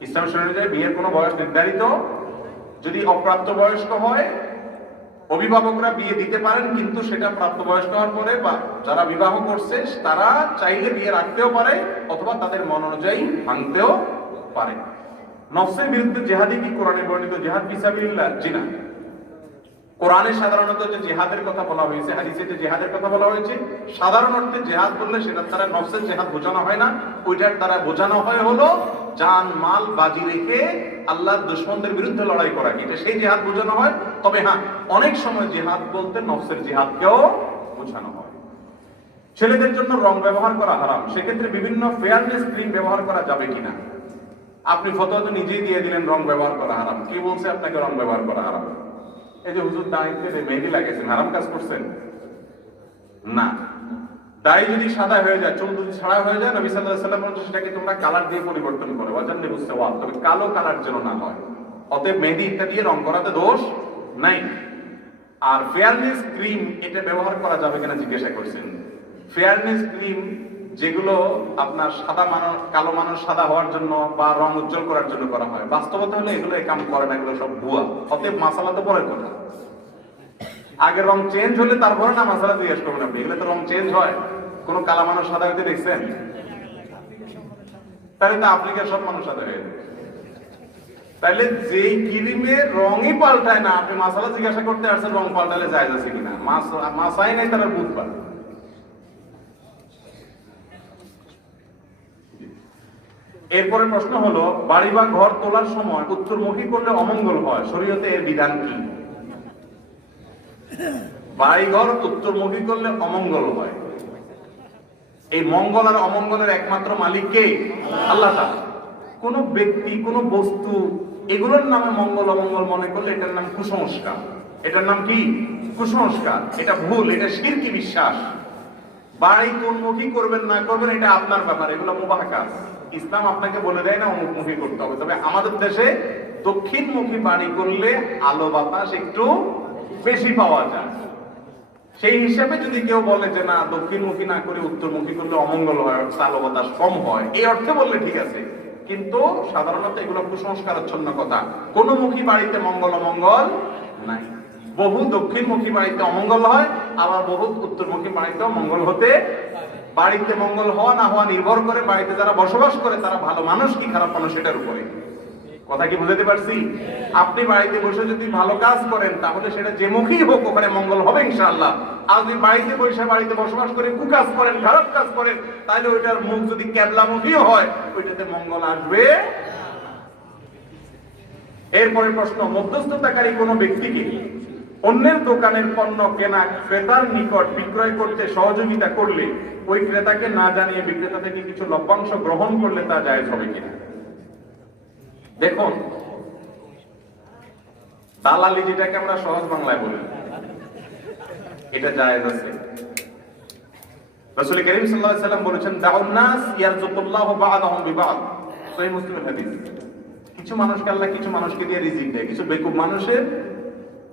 ইসলামী শরিয়া অনুযায়ী বিয়ের কোনো বয়স নির্ধারিত, যদি অপ্রাপ্ত বয়স্ক হয় অভিভাবকরা বিয়ে দিতে পারেন, কিন্তু সেটা প্রাপ্তবয়স্ক হওয়ার পরে বা যারা বিবাহ করছে তারা চাইলে বিয়ে রাখতেও পারে, অথবা তাদের মন অনুযায়ী ভাঙতেও পারে। নফসের বিরুদ্ধে জেহাদি কি কোরআনে বর্ণিত জেহাদ ফি সাবিলিল্লাহ? জি না। কোরআনে সাধারণত যে জিহাদের কথা বলা হয়েছে, হাদিসে যে জিহাদের কথা বলা হয়েছে, সাধারণ অর্থে জিহাদ বললে সেটার দ্বারা নফসের জিহাদ বোঝানো হয় না, ওইটার দ্বারা বোঝানো হয় হলো জান মাল বাজি রেখে আল্লাহর দুশমনদের বিরুদ্ধে লড়াই করা, এটা সেই জিহাদ বোঝানো হয়। তবে হ্যাঁ, অনেক সময় জিহাদ বলতে নফসের জিহাদকেও বোঝানো হয়। ছেলেদের জন্য রং ব্যবহার করা হারাম, সেক্ষেত্রে বিভিন্ন ফেয়ারনেস ক্রিম ব্যবহার করা যাবে কিনা? আপনি ফতোয়া তো নিজেই দিয়ে দিলেন রং ব্যবহার করা হারাম, কে বলছে আপনাকে রং ব্যবহার করা হারাম? এই যে হুজুর দাড়িতে মেহেদি লাগাইছেন, হারাম কাজ করছেন না। দাড়ি যদি সাদা হয়ে যায়, চুল যদি ছাড়া হয়ে যায়, নবী সাল্লাল্লাহু আলাইহি ওয়াসাল্লাম বলেছেন সেটাকে তোমরা কালার দিয়ে পরিবর্তন করো, ওয়াজান্নি বুসসাওয়াদ, তবে কালো কালার যেন না হয়। অতএব মেহেদি ইত্যাদি দিয়ে রং করাতে দোষ নাই। আর ফেয়ারনেস ক্রিম এটা ব্যবহার করা যাবে কিনা জিজ্ঞাসা করছেন। ফেয়ারনেস ক্রিম যেগুলো আপনার সাদা মানুষ কালো মানুষ সাদা হওয়ার জন্য বা রং উজ্জ্বল করার জন্য করা হয়, বাস্তবতা হলে এগুলো এই কাম করে না, এগুলো সব ভুয়া। অতএব মাসালা তো পরের কথা, আগে রং চেঞ্জ হলে তারপরে না মাসালা জিজ্ঞেস করবেন আপনি। এগুলো তো রং চেঞ্জ হয়, কোন কালা মানুষ সাদা হইতে দেখছেন? তাহলে তো আফ্রিকার সব মানুষ সাদা হয়ে যায়। তাহলে যেই ক্রিমে রঙই পাল্টায় না, আপনি মাসালা জিজ্ঞাসা করতে আসছেন রং পাল্টালে জায়েজ আছে কিনা? মাসাই নাই তারা বুঝবার। এরপরে প্রশ্ন হলো, বাড়ি বা ঘর তোলার সময় উত্তরমুখী করলে অমঙ্গল হয়, শরীয়তে এর বিধান কি? বাড়ি ঘর উত্তরমুখী করলে অমঙ্গল হয়। এই মঙ্গল আর অমঙ্গলের একমাত্র মালিক কে? আল্লাহ তাআলা। কোন ব্যক্তি, কোন বস্তু এগুলোর নামে মঙ্গল অমঙ্গল মনে করলে এটার নাম কুসংস্কার। এটার নাম কি? কুসংস্কার। এটা ভুল, এটা শিরকি বিশ্বাস। বাড়ি কোনমুখী করবেন না করবেন এটা আপনার ব্যাপার, এগুলো মুবাহ কাজ। ইসলাম আপনাকে বলে দেয় না অমুকমুখী করতে হবে। তবে আমাদের দেশে দক্ষিণমুখী বাড়ি করলে আলো বাতাস একটু বেশি পাওয়া যায়। সেই হিসাবে যদি কেউ বলে যে না দক্ষিণমুখী না করে উত্তরমুখী করলে অমঙ্গল হয়, আলো বাতাস কম হয়, এই অর্থে বললে ঠিক আছে। কিন্তু সাধারণত এগুলো কুসংস্কারাচ্ছন্ন কথা। কোন মুখী বাড়িতে মঙ্গল অমঙ্গল নাই। বহু দক্ষিণমুখী বাড়িতে অমঙ্গল হয়, আবার বহু উত্তরমুখী বাড়িতেও মঙ্গল হতে। বাড়িতে মঙ্গল হওয়া না হওয়া নির্ভর করে বাড়িতে যারা বসবাস করে তারা ভালো মানুষ কি খারাপ মানুষ সেটার উপরে। কথা কি বুঝতে পারছি? আপনি বাড়িতে বসে যদি ভালো কাজ করেন তাহলে সেটা যে মুখী হোক ওখানে মঙ্গল হবে ইনশাআল্লাহ। আর যদি বাড়িতে বসে বাড়িতে বসবাস করে কুকাজ করেন, খারাপ কাজ করেন, তাহলে ওইটার মুখ যদি ক্যাবলামুখীও হয় ওইটাতে মঙ্গল আসবে। এরপরে প্রশ্ন, মধ্যস্থতাকারী কোনো ব্যক্তিকে অন্যের দোকানের পণ্য কেনা ক্রেতার নিকট বিক্রয় করতে সহযোগিতা করলে ওই ক্রেতাকে না জানিয়ে বিক্রেতা থেকে কিছু লভ্যাংশ গ্রহণ করলে তা জায়েজ হবে কিনা? দেখুন, দালালি যেটাকে আমরা সহজ বাংলায় বলি, এটা জায়েজ আছে। রাসূল কারীম সাল্লাল্লাহু আলাইহি ওয়াসাল্লাম বলেছেন, দাউন নাস ইয়ারযুকুল্লাহু বা'দাহুম বিবা'দ। সহিহ মুসলিম হাদিস। কিছু মানুষকে আল্লাহ কিছু মানুষকে দিয়ে রিজিক দেয়, কিছু বেকুব মানুষের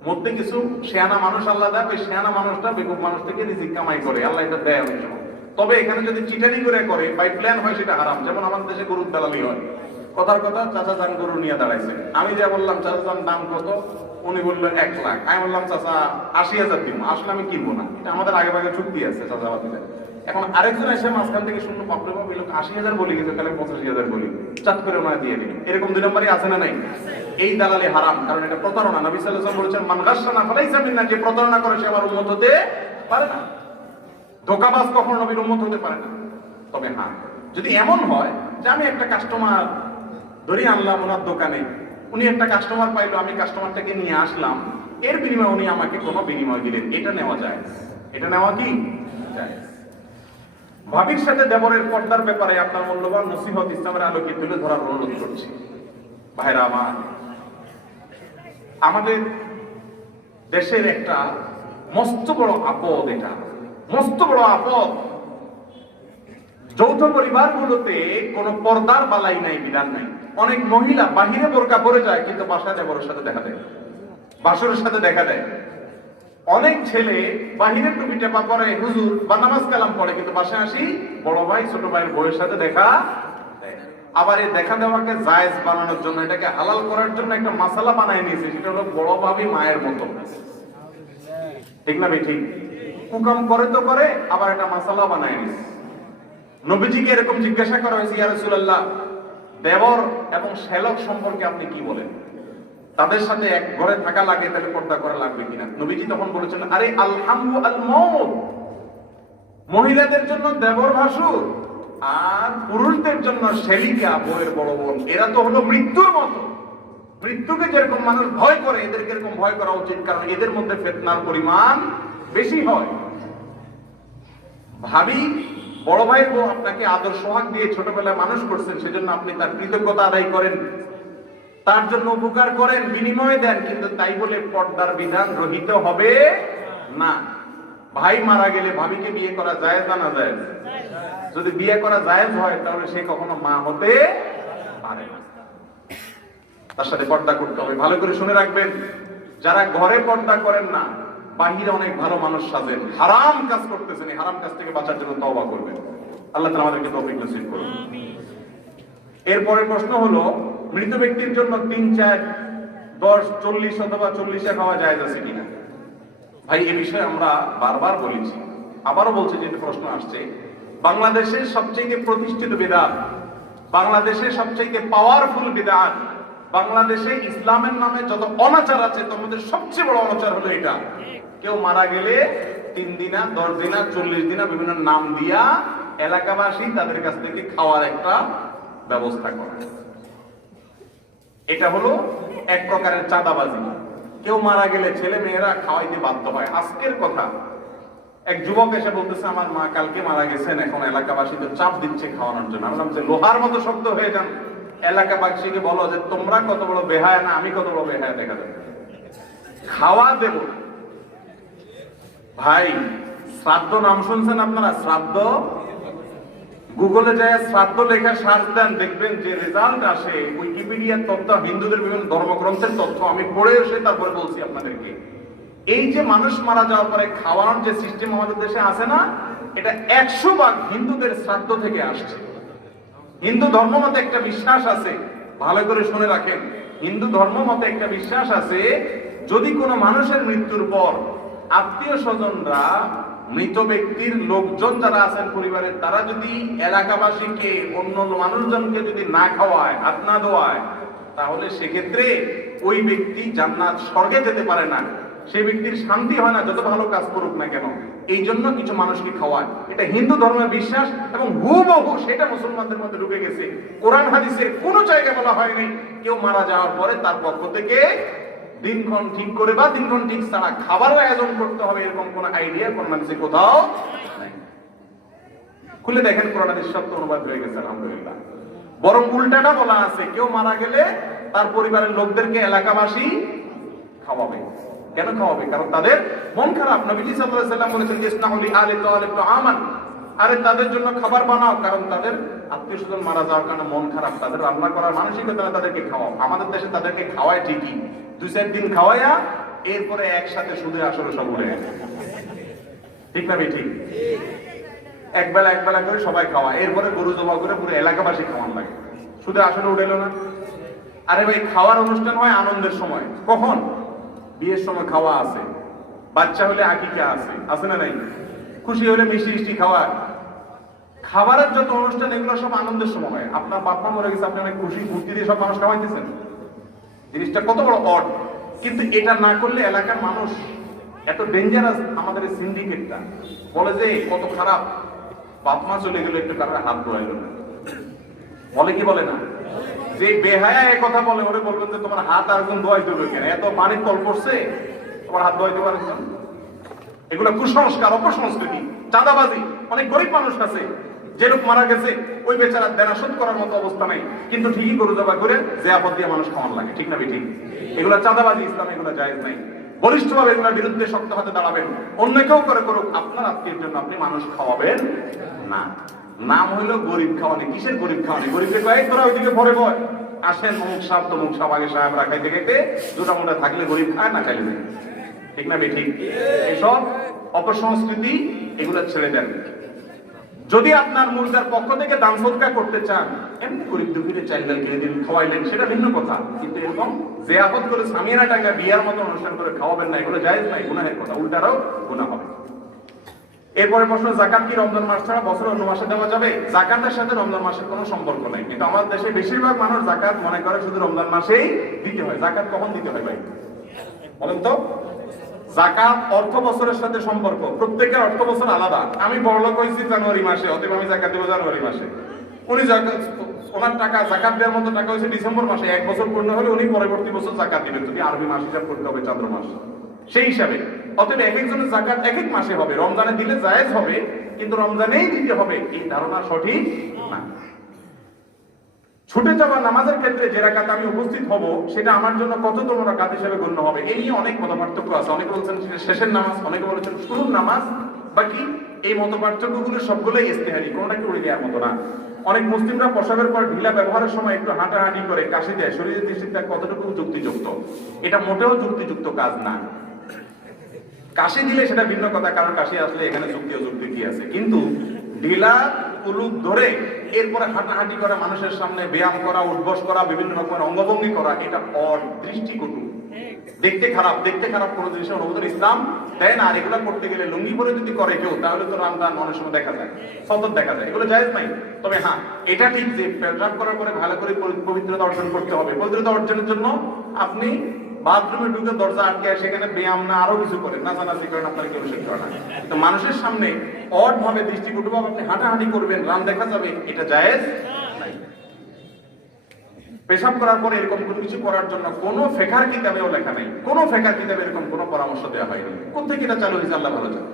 মধ্যে কিছু শিয়ানা মানুষ আল্লাহ দেয়, ওই শিয়ানা মানুষটা বেকুব মানুষ থেকে রিজিক কামাই করে, আল্লাহ এটা দেয় অনেক সময়। তবে এখানে যদি চিটারি করে বাই প্ল্যান হয় সেটা হারাম। যেমন আমাদের দেশে গরুর দালালি হয়। কথার কথা, চাচা যান গরু নিয়ে দাঁড়াইছে, আমি যা বললাম চাচা যান দাম কত, উনি বললো 1 লাখ, আমি বললাম চাচা 80,000 দিব, আসলে আমি কিনবো না, এটা আমাদের আগে ভাগে চুক্তি আছে চাচাবাদিতে। এখন আরেকজন এসে মাঝখান থেকে শুনলো বাপরে বাপ, এই লোক 80,000 বলি গেছে, তাহলে 85,000 বলি, চাট করে ওনারা দিয়ে দিন। এরকম 2 নম্বরই আছে না নাই? এই দালালি হারাম, কারণ এটা প্রতারণা। নবী সাল্লাল্লাহু আলাইহি ওয়াসাল্লাম বলেছেন, মান গাশশানা ফালাইসা মিন্না, যে প্রতারণা করে সে আমার উম্মত হতে পারে না। ধোঁকাবাজ কখনো নবীর উম্মত হতে পারে না। তবে হ্যাঁ, যদি এমন হয় যে আমি একটা কাস্টমার ধরে আনলাম ওনার দোকানে, উনি একটা কাস্টমার পাইলো, আমি কাস্টমারটাকে নিয়ে আসলাম, এর বিনিময়ে উনি আমাকে কোনো বিনিময় দিলেন, এটা নেওয়া যায়। এটা নেওয়া কি যায়? ভাবির সাথে দেবরের পর্দার ব্যাপারে আপনার মূল্যবান নসিহত ইসলামের আলোকে তুলে ধরার অনুরোধ করছি। ভাইরা আমার, আমাদের দেশের একটা মস্ত বড় আপদ, এটা মস্ত বড় আপদ। যৌথ পরিবারগুলোতে কোনো পর্দার বালাই নাই, বিধান নাই। অনেক মহিলা বাহিরে বোরকা পরে যায় কিন্তু বাসায় দেবরের সাথে দেখা দেয়, বাসরের সাথে দেখা দেয়। অনেক ছেলে বাহিরে টুপি টেপা পরে, হুজুর বা নামাজ কালাম পড়ে, কিন্তু বাসায় আসি বড় ভাই ছোট ভাইয়ের বউয়ের সাথে দেখা দেয়। আবার এই দেখা দেওয়াকে জায়েজ বানানোর জন্য, এটাকে হালাল করার জন্য একটা মাসালা বানায় নিয়েছে, সেটা হলো বড় ভাবি মায়ের মতো। ঠিক না ভাই? ঠিক। কুকাম করে তো করে, আবার একটা মাসালা বানায় নিয়েছে। নবীজিকে এরকম জিজ্ঞাসা করা হয়েছে, ইয়া রাসূলুল্লাহ, দেবর এবং শ্যালক সম্পর্কে আপনি কি বলেন? তাদের সাথে এক ঘরে থাকা লাগে, তাহলে পর্দা করা লাগবে কিনা? নবীজি তখন বলেছেন, আরে আলহামু আল মউত, মহিলাদের জন্য দেবর ভাসুর আর পুরুষদের জন্য শেলিকা, বউয়ের বড় বোন, এরা তো হলো মৃত্যুর মতো। মৃত্যুকে যেরকম মানুষ ভয় করে, এদেরকে এরকম ভয় করা উচিত, কারণ এদের মধ্যে ফিতনার পরিমাণ বেশি হয়। ভাবি, বড় ভাইয়ের বউ আপনাকে আদর সোহাগ দিয়ে ছোটবেলায় মানুষ করছেন, সেজন্য আপনি তার কৃতজ্ঞতা আদায় করেন, তার জন্য উপকার করেন, বিনিময় দেন, কিন্তু তাই বলে পর্দার বিধান রহিত হবে না। ভাই মারা গেলে ভাবিকে বিয়ে করা জায়েজ না জায়েজ? যদি বিয়ে করা জায়েজ হয়, তাহলে সে কখনো মা হতে পারে না। তার সাথে পর্দা করতে হবে। ভালো করে শুনে রাখবেন, যারা ঘরে পর্দা করেন না, বাহিরে অনেক ভালো মানুষ সাজেন, হারাম কাজ করতেছেন, এই হারাম কাজ থেকে বাঁচার জন্য তওবা করবেন। আল্লাহ তাআলা আমাদেরকে তৌফিক নসিব করুন। এরপরে প্রশ্ন হলো, মৃত ব্যক্তির জন্য 3, 4, 10, 40 অথবা 40 খাওয়া জায়েজ আছে কিনা? ভাই, এই বিষয়ে আমরা বারবার বলেছি, আবারও বলছি, যে প্রশ্ন আসছে। বাংলাদেশের সবচেয়ে প্রতিষ্ঠিত বিদআত, বাংলাদেশের সবচেয়ে পাওয়ারফুল বিদআত, বাংলাদেশে ইসলামের নামে যত অনাচার আছে, তার মধ্যে সবচেয়ে বড় অনাচার হলো এটা। কেউ মারা গেলে 3 দিনা, 10 দিনা, 40 দিনা বিভিন্ন নাম দিয়া এলাকাবাসী তাদের কাছ থেকে খাওয়ার একটা ব্যবস্থা করে। এটা হলো এক প্রকারের চাঁদাবাজি। কেউ মারা গেলে ছেলে মেয়েরা খাওয়াইতে বাধ্য হয়। আজকের কথা, এক যুবক এসে বলতেছে, আমার মা কালকে মারা গেছেন, এখন এলাকাবাসীদের চাপ দিচ্ছে খাওয়ানোর জন্য। আমি বললাম যে লোহার মতো শক্ত হয়ে যান, এলাকাবাসীকে বলো যে তোমরা কত বড় বেহায়া না আমি কত বড় বেহায়া দেখা যাবে, খাওয়া দেব। ভাই, শ্রাদ্ধ নাম শুনছেন আপনারা? শ্রাদ্ধ, গুগলে যায় শ্রাদ্ধ লেখা সার্চ দেন, দেখবেন যে রেজাল্ট আসে উইকিপিডিয়ার তথ্য, হিন্দুদের বিভিন্ন ধর্মগ্রন্থের তথ্য। আমি পড়ে এসে তারপরে বলছি আপনাদেরকে, এই যে মানুষ মারা যাওয়ার পরে খাওয়ানোর যে সিস্টেম আমাদের দেশে আছে না, এটা 100% হিন্দুদের শ্রাদ্ধ থেকে আসছে। হিন্দু ধর্ম মতে একটা বিশ্বাস আছে, ভালো করে শুনে রাখেন, হিন্দু ধর্ম মতে একটা বিশ্বাস আছে, যদি কোনো মানুষের মৃত্যুর পর আত্মীয় স্বজনরা, মৃত ব্যক্তির লোকজন যারা আছেন পরিবারের, তারা যদি এলাকাবাসীকে, অন্য মানুষজনকে যদি না খাওয়ায়, হাত না ধোয়ায়, তাহলে সেক্ষেত্রে ওই ব্যক্তি জান্নাত, স্বর্গে যেতে পারে না, সেই ব্যক্তির শান্তি হয় না, যত ভালো কাজ করুক না কেন। এই জন্য কিছু মানুষকে খাওয়ায়, এটা হিন্দু ধর্মের বিশ্বাস, এবং হুবহু সেটা মুসলমানদের মধ্যে ঢুকে গেছে। কোরআন হাদিসের কোনো জায়গায় বলা হয়নি কেউ মারা যাওয়ার পরে তার পক্ষ থেকে দিনক্ষণ ঠিক করে বা দিনক্ষণ ঠিক ছাড়া খাবারও আয়োজন করতে হবে, এরকম কোন আইডিয়া কোন মানুষের কোথাও নাই। খুলে দেখেন, কোরআন হাদিস সত্য অনুবাদ হয়ে গেছে, আলহামদুলিল্লাহ। বরং উল্টাটা বলা আছে, কেউ মারা গেলে তার পরিবারের লোকদেরকে এলাকাবাসী খাওয়াবে। কেন খাওয়াবে? কারণ তাদের মন খারাপ। নবীজি সাল্লাল্লাহু আলাইহি ওয়াসাল্লাম বলেছেন, ইসনাউ লি আলি তালিব তাআমান, আরে তাদের জন্য খাবার বানাও, কারণ তাদের আত্মীয় স্বজন মারা যাওয়ার কারণে মন খারাপ, তাদের রান্না করার মানসিকতা, তাদেরকে খাওয়াও। আমাদের দেশে তাদেরকে খাওয়ায় ঠিকই, 2-4 দিন খাওয়াইয়া এরপরে একসাথে সুদে আসলে সব উড়ে গেছে। ঠিক না ঠিক? একবেলা করে সবাই খাওয়ায়, এরপরে গরু জবা করে পুরো এলাকাবাসী খাওয়ান লাগে, সুদে আসলে উঠে এলো না। আরে ভাই, খাওয়ার অনুষ্ঠান হয় আনন্দের সময়। কখন? বিয়ের সময় খাওয়া আছে, বাচ্চা হলে আকিকা আছে না নাই, খুশি হলে মিষ্টি খাওয়া। খাবারের যত অনুষ্ঠান, এগুলো সব আনন্দের সময় হয়। আপনার বাপ মা মরে গেছে, আপনি অনেক খুশি ফুর্তি দিয়ে সব মানুষ খাওয়াইতেছেন, জিনিসটা কত বড় অড। কিন্তু এটা না করলে এলাকার মানুষ, এত ডেঞ্জারাস আমাদের এই সিন্ডিকেটটা, বলে যে কত খারাপ, বাপ মা চলে গেলে একটু কারণে হাত ধোয়াইল না, বলে কি বলে না? যে বেহায়া এই কথা বলে, ওরে বলবেন যে তোমার হাত আর কোন ধোয়াইতে হবে কেন, এত পানির তল পড়ছে, তোমার হাত ধোয়াইতে পারে না। এগুলো কুসংস্কার, অপসংস্কৃতি, চাঁদাবাজি। অনেক গরিব মানুষ আছে, যে লোক মারা গেছে ওই বেচারা দেনা শোধ করার মতো অবস্থা নাই, কিন্তু ঠিকই গরু জবাই করে জিয়াফত দিয়ে মানুষ খাওয়ান লাগে। ঠিক না ঠিক? এগুলো চাঁদাবাজি, ইসলাম এগুলো জায়েজ নাই। বলিষ্ঠভাবে এগুলোর বিরুদ্ধে শক্ত হাতে দাঁড়াবেন। অন্য কেউ করে করুক, আপনার আত্মীয়ের জন্য আপনি মানুষ খাওয়াবেন না। নাম হইলো গরিব খাওয়ানি। কিসের গরিব খাওয়ানি? গরিবকে কয়েক তোরা ওইদিকে ভরে বয়, আসেন অমুক সাপ তমুক সাপ, আগে সাহেবরা খাইতে খাইতে দুটা মোটা থাকলে গরিব খায়, না খাইলে নেই। ঠিক না ঠিক? এইসব অপসংস্কৃতি এগুলো ছেড়ে দেন। যদি আপনার মুর্দার পক্ষ থেকে দান সদকা করতে চান, এমনি গরিব দুঃখীদের চাল ডাল কিনে দিন, খাওয়াইলেন, সেটা ভিন্ন কথা। কিন্তু এরকম জিয়াফত করে সামিয়ানা টাকা বিয়ার মতো অনুষ্ঠান করে খাওয়াবেন না, এগুলো জায়েজ নাই, গুনাহের কথা, উল্টারাও গুনাহ হবে। এরপরে প্রশ্ন, জাকাত কি রমজান মাস ছাড়া বছর অন্য মাসে দেওয়া যাবে? জাকাতের সাথে রমজান মাসের কোনো সম্পর্ক নেই, কিন্তু আমাদের দেশে বেশিরভাগ মানুষ জাকাত মনে করে শুধু রমজান মাসেই দিতে হয়। জাকাত কখন দিতে হয় ভাই বলেন তো? জাকাত অর্থ বছরের সাথে সম্পর্ক, প্রত্যেকের অর্থ বছর আলাদা। আমি বড়লোক হয়েছি জানুয়ারি মাসে, অতএব আমি জাকাত দেবো জানুয়ারি মাসে। উনি জাকাত, ওনার টাকা জাকাত দেওয়ার মতো টাকা হয়েছে ডিসেম্বর মাসে, 1 বছর পূর্ণ হলে উনি পরবর্তী বছর জাকাত দিবেন, যদি আরবি মাস হিসাব করতে হবে চান্দ্র মাস সেই হিসাবে। অতএব এক একজনের জাকাত এক এক মাসে হবে, রমজানে দিলে জায়েজ হবে, কিন্তু রমজানেই দিতে হবে এই ধারণা সঠিক না। ছুটে যাওয়া নামাজের ক্ষেত্রে যে রাকাত আমি উপস্থিত হব সেটা আমার জন্য কততম রাকাত হিসেবে গণ্য হবে, এই নিয়ে অনেক মতপার্থক্য আছে। অনেকে বলছেন শেষের নামাজ, অনেকে বলেছেন শুরুর নামাজ। বাকি এই মতপার্থক্যগুলো সবগুলোই ইস্তেহারি, কোনটাকে উড়ে দেওয়ার মতো না। অনেক মুসলিমরা প্রসাবের পর ঢিলা ব্যবহারের সময় একটু হাঁটাহাঁটি করে কাশি দেয়, শরীরের দৃষ্টিতে কতটুকু যুক্তিযুক্ত? এটা মোটেও যুক্তিযুক্ত কাজ না। কাশি দিলে সেটা ভিন্ন কথা, কারণ কাশি আসলে এখানে যুক্তি অযুক্তি কি আছে, কিন্তু ঢিলা কুলুপ ধরে এরপরে হাঁটাহাঁটি করা, মানুষের সামনে ব্যায়াম করা, উঠবস করা, বিভিন্ন রকমের অঙ্গভঙ্গি করা, এটা অদৃষ্টিকটু, দেখতে খারাপ। দেখতে খারাপ কোনো জিনিসের অনুমোদন ইসলাম দেয় না। আর এগুলো করতে গেলে লুঙ্গি পরে যদি করে কেউ, তাহলে তো রামদান অনেক সময় দেখা যায়, সতত দেখা যায়, এগুলো জায়েজ নাই। তবে হ্যাঁ, এটা ঠিক যে পেশাব করার পরে ভালো করে পবিত্রতা অর্জন করতে হবে। পবিত্রতা অর্জনের জন্য আপনি বাথরুমে ঢুকে দরজা আটকে সেখানে ব্যায়াম না আরো কিছু করেন, নাচানাচি করেন, আপনার কেউ নিষেধ করে না। তো মানুষের সামনে অড ভাবে দৃষ্টিকটুভাবে আপনি হাঁটাহাঁটি করবেন, রান দেখা যাবে, এটা জায়েজ নাই। পেশাব করার পরে এরকম কোনো কিছু করার জন্য কোনো ফেকার কিতাবেও লেখা নেই, কোনো ফেকার কিতাবে এরকম কোনো পরামর্শ দেওয়া হয়নি। কোথেকে এটা চালু হয়েছে আল্লাহ ভালো জানে।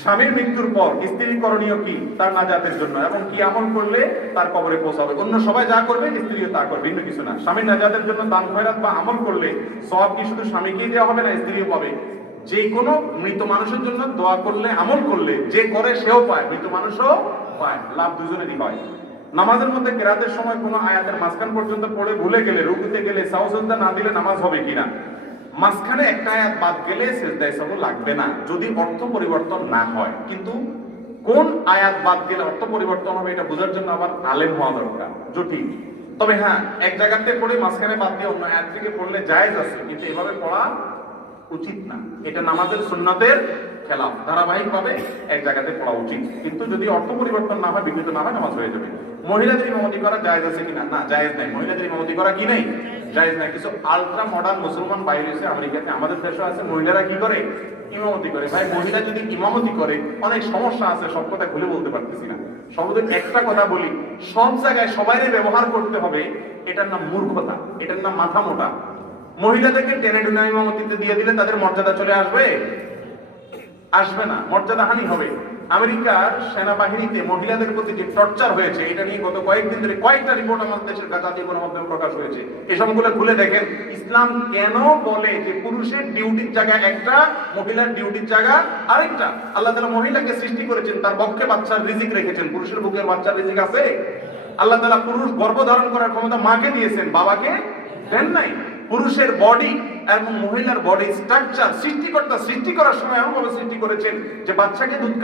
স্বামীর মৃত্যুর পর স্ত্রীর করণীয় কি তার নাজাতের জন্য, এবং কি আমল করলে তার কবরে পৌঁছাবে? অন্য সবাই যা করবে স্ত্রীও তা করবে, ভিন্ন কিছু না। স্বামীর নাজাতের জন্য দান খয়রাত বা আমল করলে সওয়াব কি শুধু স্বামীকেই দেওয়া হবে না, স্ত্রীও পাবে? যে কোনো মৃত মানুষের জন্য দোয়া করলে, আমল করলে, যে করে সেও পায়, মৃত মানুষও পায়, লাভ দুজনেরই হয়। নামাজের মধ্যে কেরাতের সময় কোনো আয়াতের মাঝখান পর্যন্ত পড়ে ভুলে গেলে, রুকুতে গেলে সাউজদা না দিলে নামাজ হবে কিনা? মাঝখানে একটা আয়াত বাদ গেলে সিজদায়ে সাহু লাগবে না, যদি অর্থ পরিবর্তন না হয়। কিন্তু কোন আয়াত বাদ গেলে অর্থ পরিবর্তন হবে এটা বোঝার জন্য আবার আলেম হওয়া দরকার, জটিল। তবে হ্যাঁ, এক জায়গাতে পড়ে মাঝখানে বাদ দিয়ে অন্য আয়াত থেকে পড়লে জায়েজ আছে, কিন্তু এভাবে পড়া উচিত না। এটা নামাজের সুন্নাতের খেলাফ। ধারাবাহিকভাবে এক জায়গাতে পড়া উচিত, কিন্তু যদি অর্থ পরিবর্তন না হয়, বিঘ্নিত না হয়, নামাজ হয়ে যাবে। মহিলাদের ইমামতি করা জায়েজ আছে কিনা? না, জায়েজ নাই। মহিলাদের ইমামতি করা কি নাই? জায়েজ নাই। কিছু আলট্রা মডার্ন মুসলমান বাইরে এসে আমেরিকাতে, আমাদের দেশে আছে, মহিলারা কি করে? ইমামতি করে। ভাই, মহিলা যদি ইমামতি করে অনেক সমস্যা আছে, সব কথা খুলে বলতে পারতেছি না। সর্বদিন একটা কথা বলি, সব জায়গায় সবাইরে ব্যবহার করতে হবে, এটার নাম মূর্খতা, এটার নাম মাথা মোটা। মহিলাদেরকে টেনে টুনে ইমামতিতে দিয়ে দিলে তাদের মর্যাদা চলে আসবে? আসবে না, মর্যাদা হানি হবে। আমেরিকার সেনাবাহিনীতে মহিলাদের প্রতি যে টর্চার হয়েছে, এটা নিয়ে গত কয়েকদিন ধরে কয়েকটা রিপোর্ট আমাদের দেশের জাতীয় গণমাধ্যমে প্রকাশ হয়েছে। এসবগুলো খুলে দেখেন, ইসলাম কেন বলে যে পুরুষের ডিউটির জায়গা একটা, মহিলার ডিউটির জায়গা আরেকটা। আল্লাহ তাআলা মহিলাকে সৃষ্টি করেছেন, তার বক্ষে বাচ্চার রিজিক রেখেছেন। পুরুষের বুকের বাচ্চার রিজিক আছে? আল্লাহ তাআলা পুরুষ গর্ভধারণ করার ক্ষমতা মাকে দিয়েছেন, বাবাকে দেন নাই। পুরুষের বডি এবং মহিলার বডি স্ট্রাকচার সৃষ্টিকর্তা সৃষ্টি করার সময় এমনভাবে সৃষ্টি করেছেন যে বাচ্চাকে দুধ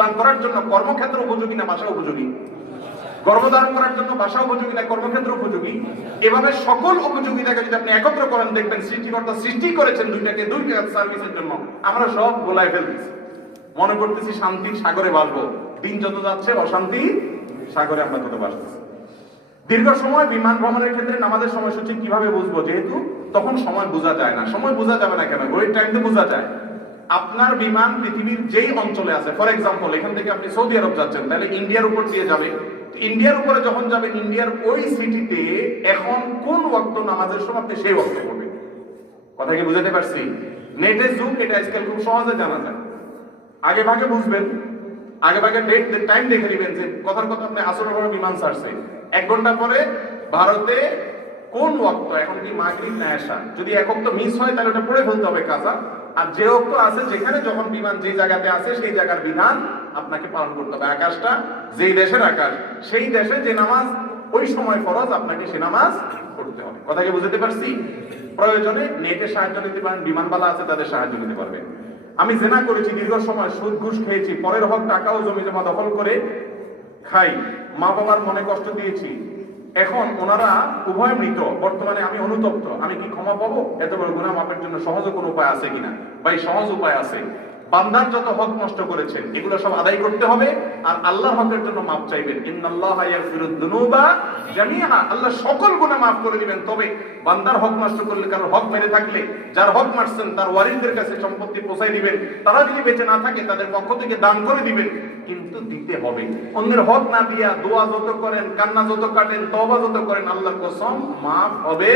দান করার জন্য কর্মক্ষেত্র উপযোগী না বাসা উপযোগী? গর্ভধারণ করার জন্য বাসা উপযোগী না কর্মক্ষেত্র উপযোগী? এভাবে সকল উপযোগিতাকে যদি আপনি একত্র করেন, দেখবেন সৃষ্টিকর্তা সৃষ্টি করেছেন দুইটাকে দুইটা সার্ভিসের জন্য। আমরা সব গোলায় ফেলতেছি, মনে করতেছি শান্তির সাগরে বাসবো। দিন যত যাচ্ছে অশান্তি সাগরে আমরা তত বাসতেছি। দীর্ঘ সময় বিমান ভ্রমণের ক্ষেত্রে নামাজের সময়সূচি কিভাবে বুঝবো? যেহেতু তখন সময় বোঝা যায় না। সময় বোঝা যাবে না কেন? ঘড়ির টাইম তো বোঝা যায়। আপনার বিমান পৃথিবীর যেই অঞ্চলে আছে, ফর এক্সাম্পল এখান থেকে আপনি সৌদি আরব যাচ্ছেন, তাহলে ইন্ডিয়ার উপর দিয়ে যাবে। ইন্ডিয়ার উপরে যখন যাবেন, ইন্ডিয়ার ওই সিটিতে এখন কোন ওয়াক্ত নামাজের সময় আপনি সেই ওয়াক্ত করবেন। কথা কি বুঝাতে পারছি? নেটের যুগ, এটা আজকাল খুব সহজে জানা যায়। আগে ভাগে বুঝবেন, আগে ভাগে ডেট টাইম দেখে নেবেন যে কথার কথা আপনি আসরের পরে বিমান ছাড়ছে, 1 ঘন্টা পরে ভারতে কোন ওয়াক্ত, এখন কি মাগরিব না এশা? যদি এক ওয়াক্ত মিস হয় তাহলে ওটা পড়ে ফেলতে হবে কাজা। আর যে ওয়াক্ত আছে, যেখানে যখন বিমান যে জায়গাতে আছে সেই জায়গার বিধান আপনাকে পালন করতে হবে। আকাশটা যেই দেশের আকাশ, সেই দেশে যে নামাজ ওই সময় ফরজ, আপনাকে সে নামাজ পড়তে হবে। কথা কি বুঝতে পারছি? প্রয়োজনে নেটের সাহায্য নিতে পারেন, বিমানবালা আছে তাদের সাহায্য নিতে পারবেন। আমি জেনা করেছি, দীর্ঘ সময় সুদ ঘুষ খেয়েছি, পরের হক টাকা ও জমি জমা দখল করে খাই, মা বাবার মনে কষ্ট দিয়েছি, এখন ওনারা উভয় মৃত, বর্তমানে আমি অনুতপ্ত, আমি কি ক্ষমা পাবো? এত বড় গুনাহ মাপের জন্য সহজ কোনো উপায় আছে কিনা? ভাই, সহজ উপায় আছে। বান্দার যত হক নষ্ট করেছেন এগুলো সব আদায় করতে হবে, আর আল্লাহর হকের জন্য মাফ চাইবেন। ইন্নাল্লাহা ইয়াগফিরুদ যুনুবা জামিআ, আল্লাহ সকল গুনাহ মাফ করে দিবেন। তবে বান্দার হক নষ্ট করলে, কারণ হক মেরে থাকলে, যার হক মারছেন তার ওয়ারিসদের কাছে সম্পত্তি পৌঁছাই দিবেন। তারা যদি বেঁচে না থাকে তাদের পক্ষ থেকে দান করে দিবেন, কিন্তু দিতে হবে। অন্যের হক না দিয়া দোয়া যত করেন, কান্না যত কাটেন, তওবা যত করেন, আল্লাহর কসম মাফ হবে।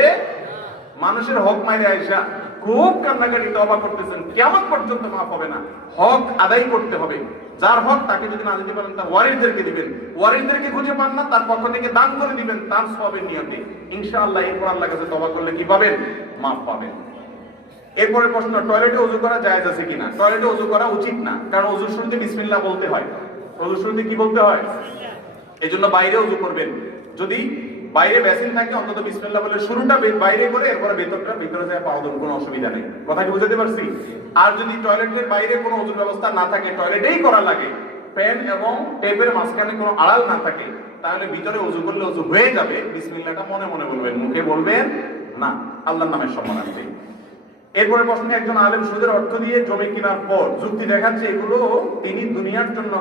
মানুষের হক মাইরে আইসা খুব কান্নাকাটি তওবা করতেছেন, কিয়ামত পর্যন্ত মাফ হবে না। হক আদায় করতে হবে। যার হক তাকে যদি না দিতে পারেন তার ওয়ারিসদেরকে দিবেন, ওয়ারিসদেরকে খুঁজে পান না তার পক্ষ থেকে দান করে দিবেন তার সওয়াবের নিয়তে। ইনশাআল্লাহ এরপর আল্লাহর কাছে তওবা করলে কি পাবেন? মাফ পাবেন। এরপরে প্রশ্ন, টয়লেটে ওযু করা জায়েজ আছে কিনা? টয়লেটে ওযু করা উচিত না, কারণ ওযুর শুরুতে বিসমিল্লাহ বলতে হয়। ওযুর শুরুতে কি বলতে হয়? এজন্য বাইরে ওযু করবেন। যদি বাইরে বেসিন থাকে অন্তত বিসমিল্লাহ বলে শুরুটা বাইরে করে এরপরে ভিতরে যায় পাওয়া দেন, কোনো অসুবিধা নেই। কথা কি বুঝতে পারছি? আর যদি টয়লেটের বাইরে কোনো ওযুর ব্যবস্থা না থাকে, টয়লেটেই করা লাগে, প্যান এবং টেপের মাঝখানে কোনো আড়াল না থাকে, তাহলে ভিতরে ওযু করলে ওযু হয়ে যাবে। বিসমিল্লাহটা মনে মনে বলবেন, মুখে বলবেন না, আল্লাহর নামের সম্মানার্থে। এরপরে প্রশ্ন, একজন আলেম সুদের অর্থ দিয়ে জমি কেনার পর যুক্তি দেখাচ্ছে এগুলো তিনি দুনিয়ার জন্য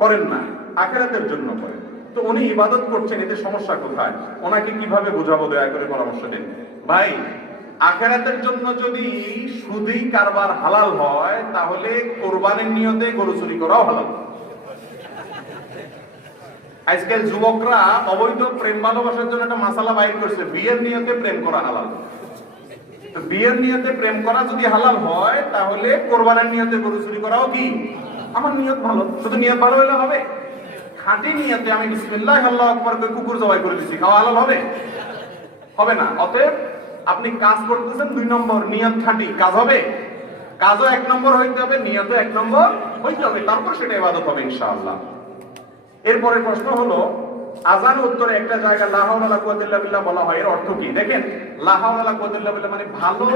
করেন না, আখিরাতের জন্য করেন। তো উনি ইবাদত করছেন, এতে সমস্যা কোথায়? ওনাকে কিভাবে বোঝাবো, দেয়া করে পরামর্শ দেন। ভাই, আখিরাতের জন্য যদি সুদী কারবার হালাল হয়, তাহলে কোরবানির নিয়তে গরু চুরি করাও হালাল। আজকাল যুবকরা অবৈধ প্রেম ভালোবাসার জন্য একটা মাসালা বাইর করছে, বিয়ের নিয়তে প্রেম করা হালাল। তো বিয়ের নিয়তে প্রেম করা যদি হালাল হয়, তাহলে কোরবানির নিয়তে গরু চুরি করাও কি? আমার নিয়ত ভালো, শুধু নিয়ত ভালো হলে হবে? খাঁটি নিয়তে আমি বিসমিল্লাহ আল্লাহু আকবার করে কুকুর জবাই করে দিচ্ছি, খাওয়া হালাল হবে? হবে না। অতএব আপনি কাজ করতেছেন 2 নম্বর, নিয়ত খাঁটি, কাজ হবে? কাজও 1 নম্বর হইতে হবে, নিয়তও 1 নম্বর হইতে হবে, তারপর সেটা ইবাদত হবে ইনশাআল্লাহ। এরপরের প্রশ্ন হলো, আযান উত্তরে একটা জায়গা লা হাওলা ওয়ালা কুওয়াতা ইল্লা বিল্লাহ বলা হয়, এর অর্থ কি? দেখেন, লা হাওলা ওয়ালা কুওয়াতা ইল্লা বিল্লাহ মানে ভালো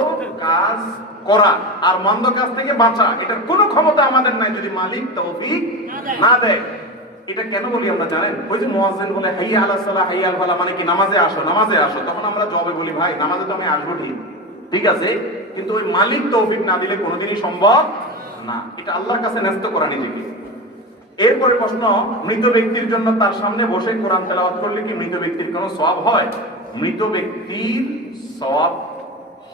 কাজ করা আর মন্দ কাজ থেকে বাঁচা, এটার কোনো ক্ষমতা আমাদের নাই যদি মালিক তৌফিক না দেয়। এটা কেন বলি আমরা জানেন? ওই যে মুয়াজ্জিন বলে হাইয়া আলাস সালাহ হাইয়া আল ফালাহ, মানে কি নামাজে আসো, নামাজে আসো। তখন আমরা জবাবে বলি, ভাই নামাজে তো আমি আসবো ঠিক আছে, কিন্তু ওই মালিক তৌফিক না দিলে কোনোদিনই সম্ভব না। এটা আল্লাহর কাছে ন্যস্ত করা নিজেকে। এরপরে প্রশ্ন, মৃত ব্যক্তির জন্য তার সামনে বসে কোরআন তেলাওয়াত করলে কি মৃত ব্যক্তির কোনো সওয়াব হয়? মৃত ব্যক্তির সওয়াব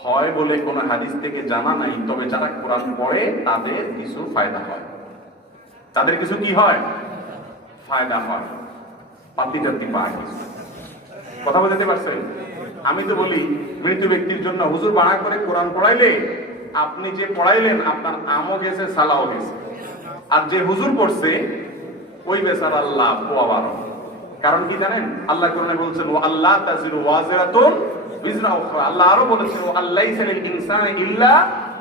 হয় বলে কোনো হাদিস থেকে জানা নাই, তবে যারা কোরআন পড়ে তাদের কিছু ফায়দা হয়। তাদের কিছু কি হয়? ফায়দা হয়, পাত্রী পায় কিছু। কথা বলতে পারছেন? আমি তো বলি, মৃত ব্যক্তির জন্য হুজুর বাড়া করে কোরআন পড়াইলে আপনি যে পড়াইলেন আপনার আমও গেছে, সালাও গেছে। আর যে হুজুর পড়ছে ওই বেচারা আল্লাহ পোয়াবার। কারণ কি জানেন? আল্লাহ কোরআনে বলছেন, ও আল্লাহ তাজিরু ওয়াজিরাতুন বিজরা উখরা। আল্লাহ আরো বলেছেন, ও আল্লাইসা লিল ইনসানি ইল্লা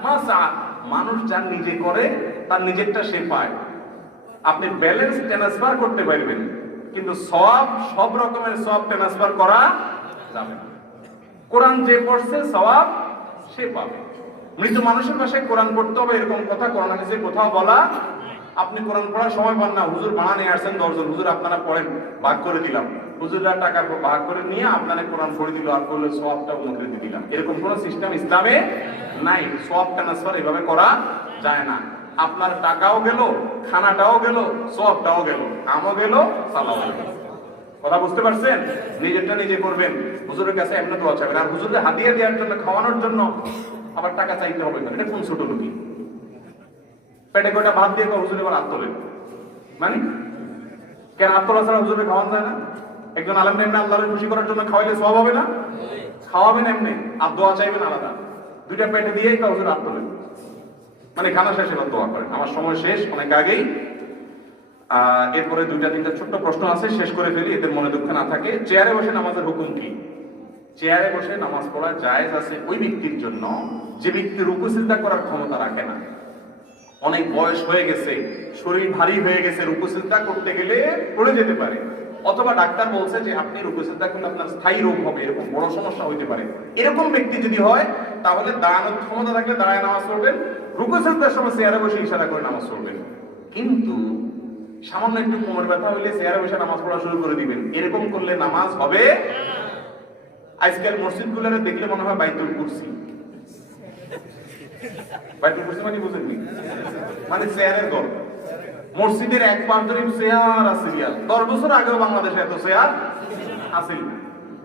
মা সাআ। মানুষ যা নিজে করে তার নিজেরটা সে পায়। আপনি ব্যালেন্স ট্রান্সফার করতে পারবেন, কিন্তু সব রকমের সব ট্রান্সফার করা যাবে না। কোরআন যে পড়ছে সওয়াব সে পাবে। মৃত মানুষের ভাষায় কোরআন পড়তে হবে এরকম কথা কোরআন হাদিসে কোথাও বলা। আপনি কোরআন পড়ার সময় পান না, হুজুর ভাড়া নিয়ে আসছেন 10 জন, হুজুর আপনারা পড়েন, ভাগ করে দিলাম। হুজুররা টাকা ভাগ করে নিয়ে আপনারা কোরআন পড়ে দিল, আর করলে সওয়াবটা মুখে দিয়ে দিলাম। এরকম কোন সিস্টেম ইসলামে নাই। সওয়াব ট্রান্সফার এভাবে করা যায় না। আপনার টাকাও গেল, খানাটাও গেল, সওয়াবটাও গেল, আমও গেল, সালাও গেল। কথা বুঝতে পারছেন? নিজেরটা নিজে করবেন, হুজুরের কাছে এমনি দোয়া চাইবেন। আর হুজুরকে হাদিয়া দেওয়ার জন্য, খাওয়ানোর জন্য আবার টাকা চাইতে হবে না। এটা কোন ছোট লোকই? পেটে কয়টা ভাত দিয়ে হুজুর এবার হাত তোলেন, মানে কেন হাত তোলা ছাড়া হুজুরে খাওয়ান যায় না? একজন আলেম এমনি আল্লাহকে খুশি করার জন্য খাওয়াইলে সওয়াব হবে না? খাওয়াবেন এমনি, আর দোয়া চাইবেন আলাদা। দুইটা পেটে দিয়েই তো হুজুর হাত তোলেন, মানে খানা শেষে এবার দোয়া করেন। আমার সময় শেষ অনেক আগেই। এরপরে 2-3টা ছোট্ট প্রশ্ন আছে, শেষ করে ফেলি, এদের মনে দুঃখ না থাকে। চেয়ারে বসে নামাজের হুকুম কি? চেয়ারে বসে নামাজ পড়া জায়েজ আছে ওই ব্যক্তির জন্য যে ব্যক্তি রুকু সিজদা করার ক্ষমতা রাখে না। অনেক বয়স হয়ে গেছে, শরীর ভারী হয়ে গেছে, রুকু সিজদা করতে গেলে পড়ে যেতে পারে, অথবা ডাক্তার বলছে যে আপনি রুকু সিজদা করলে আপনার স্থায়ী রোগ হবে, এরকম বড় সমস্যা হইতে পারে। এরকম ব্যক্তি যদি হয় তাহলে দাঁড়ানোর ক্ষমতা থাকলে দাঁড়ায় নামাজ পড়বেন, রুকু সিজদার সময় চেয়ারে বসে ইশারা করে নামাজ পড়বেন। কিন্তু সামান্য একটু কোমর ব্যথা হইলে চেয়ারে বসে নামাজ পড়া শুরু করে দিবেন, এরকম করলে নামাজ হবে। আজকাল মসজিদগুলোরে দেখলে মনে হয় বাইতুল কুরসি। বাইতুল কুরসি মানে বুঝেননি, মানে চেয়ারের ঘর। মসজিদের এক পাঁচজনে চেয়ার আছে রিয়াল। 10 বছর আগেও বাংলাদেশে এত চেয়ার আছিল।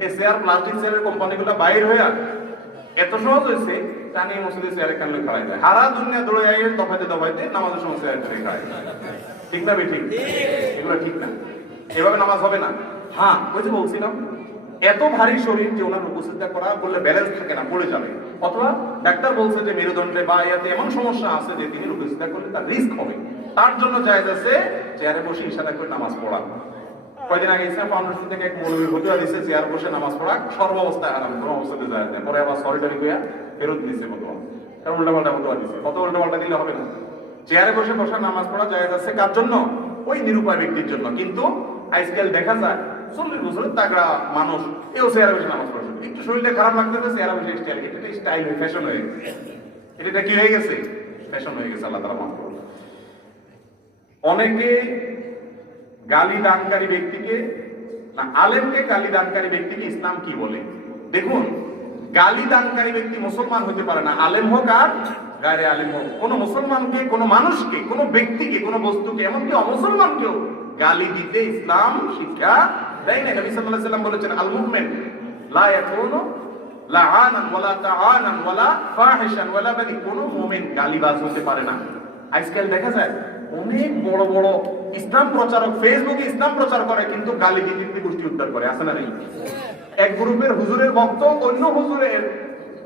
এই চেয়ার প্লাস্টিক চেয়ারের কোম্পানিগুলো বাইর হয়ে এত সহজ হয়েছে, টানিয়ে মসজিদের চেয়ারে কানলে খাড়াই যায়। হারা দুনিয়া দৌড়ে যায় দফাইতে দফাইতে নামাজের সময় চেয়ার করে খাড়াই। ঠিক না বেঠিক? এগুলো ঠিক না, এভাবে নামাজ হবে না। হ্যাঁ, ওই যে বলছিলাম, এত ভারী শরীর যে ওনার উপস্থিত করা বললে ব্যালেন্স থাকে না, পড়ে যাবে। অথবা ডাক্তার বলছে যে মেরুদণ্ডে বা ইয়াতে এমন সমস্যা আছে যে তিনি উপস্থিত করলে তার রিস্ক হবে, তার জন্য জায়েজ আছে চেয়ারে বসে ইশারা করে নামাজ পড়া। কয়দিন আগে ইসলাম ফাউন্ডেশন থেকে এক মৌলবী ফতোয়া দিয়েছে চেয়ার বসে নামাজ পড়া সর্বাবস্থায় হারাম, কোনো অবস্থাতে জায়েজ নেই। পরে আবার সরিটারি কইয়া ফেরত দিয়েছে ফতোয়া, কারণ উল্টাপাল্টা ফতোয়া দিয়েছে। কত উল্টাপাল্টা দিলে হবে না। চেয়ারে বসে বসে নামাজ পড়া জায়েজ আছে কার জন্য? ওই নিরুপায় ব্যক্তির জন্য। কিন্তু আজকাল দেখা যায় 40 বছরের তাগড়া মানুষ এও চেয়ারে বসে নামাজ পড়ছে, একটু শরীরটা খারাপ লাগতেছে চেয়ারে বসে স্টাইল। এটা স্টাইল হয়ে ফ্যাশন হয়ে গেছে। এটা কি হয়ে গেছে? ফ্যাশন হয়ে গেছে। আল্লাহ তাআলা মাফ করুন। অনেকে গালি দানকারী ব্যক্তিকে না, আলেমকে গালি দানকারী ব্যক্তিকে ইসলাম কি বলে? দেখুন, গালি দানকারী ব্যক্তি মুসলমান হতে পারে না, আলেম হোক আর গায়রে আলেম হোক। কোন মুসলমানকে, কোন মানুষকে, কোন ব্যক্তিকে, কোন বস্তুকে, এমনকি অমুসলমানকেও গালি দিতে ইসলাম শিক্ষা দেয় না। নবী সাল্লাল্লাহু আলাইহি ওয়াসাল্লাম বলেছেন, আল মুমিন লা ইয়াকুনু লাআনান ওয়ালা তাআনান ওয়ালা ফাহিশান ওয়ালা বাদি। কোন মুমিন গালিবাজ হতে পারে না। আজকাল দেখা যায় অনেক বড় বড় ইসলাম প্রচারক ফেসবুকে ইসলাম প্রচার করে, কিন্তু গালি দিয়ে গোষ্ঠী উদ্ধার করে, আছে না নেই? এক গ্রুপের হুজুরের ভক্ত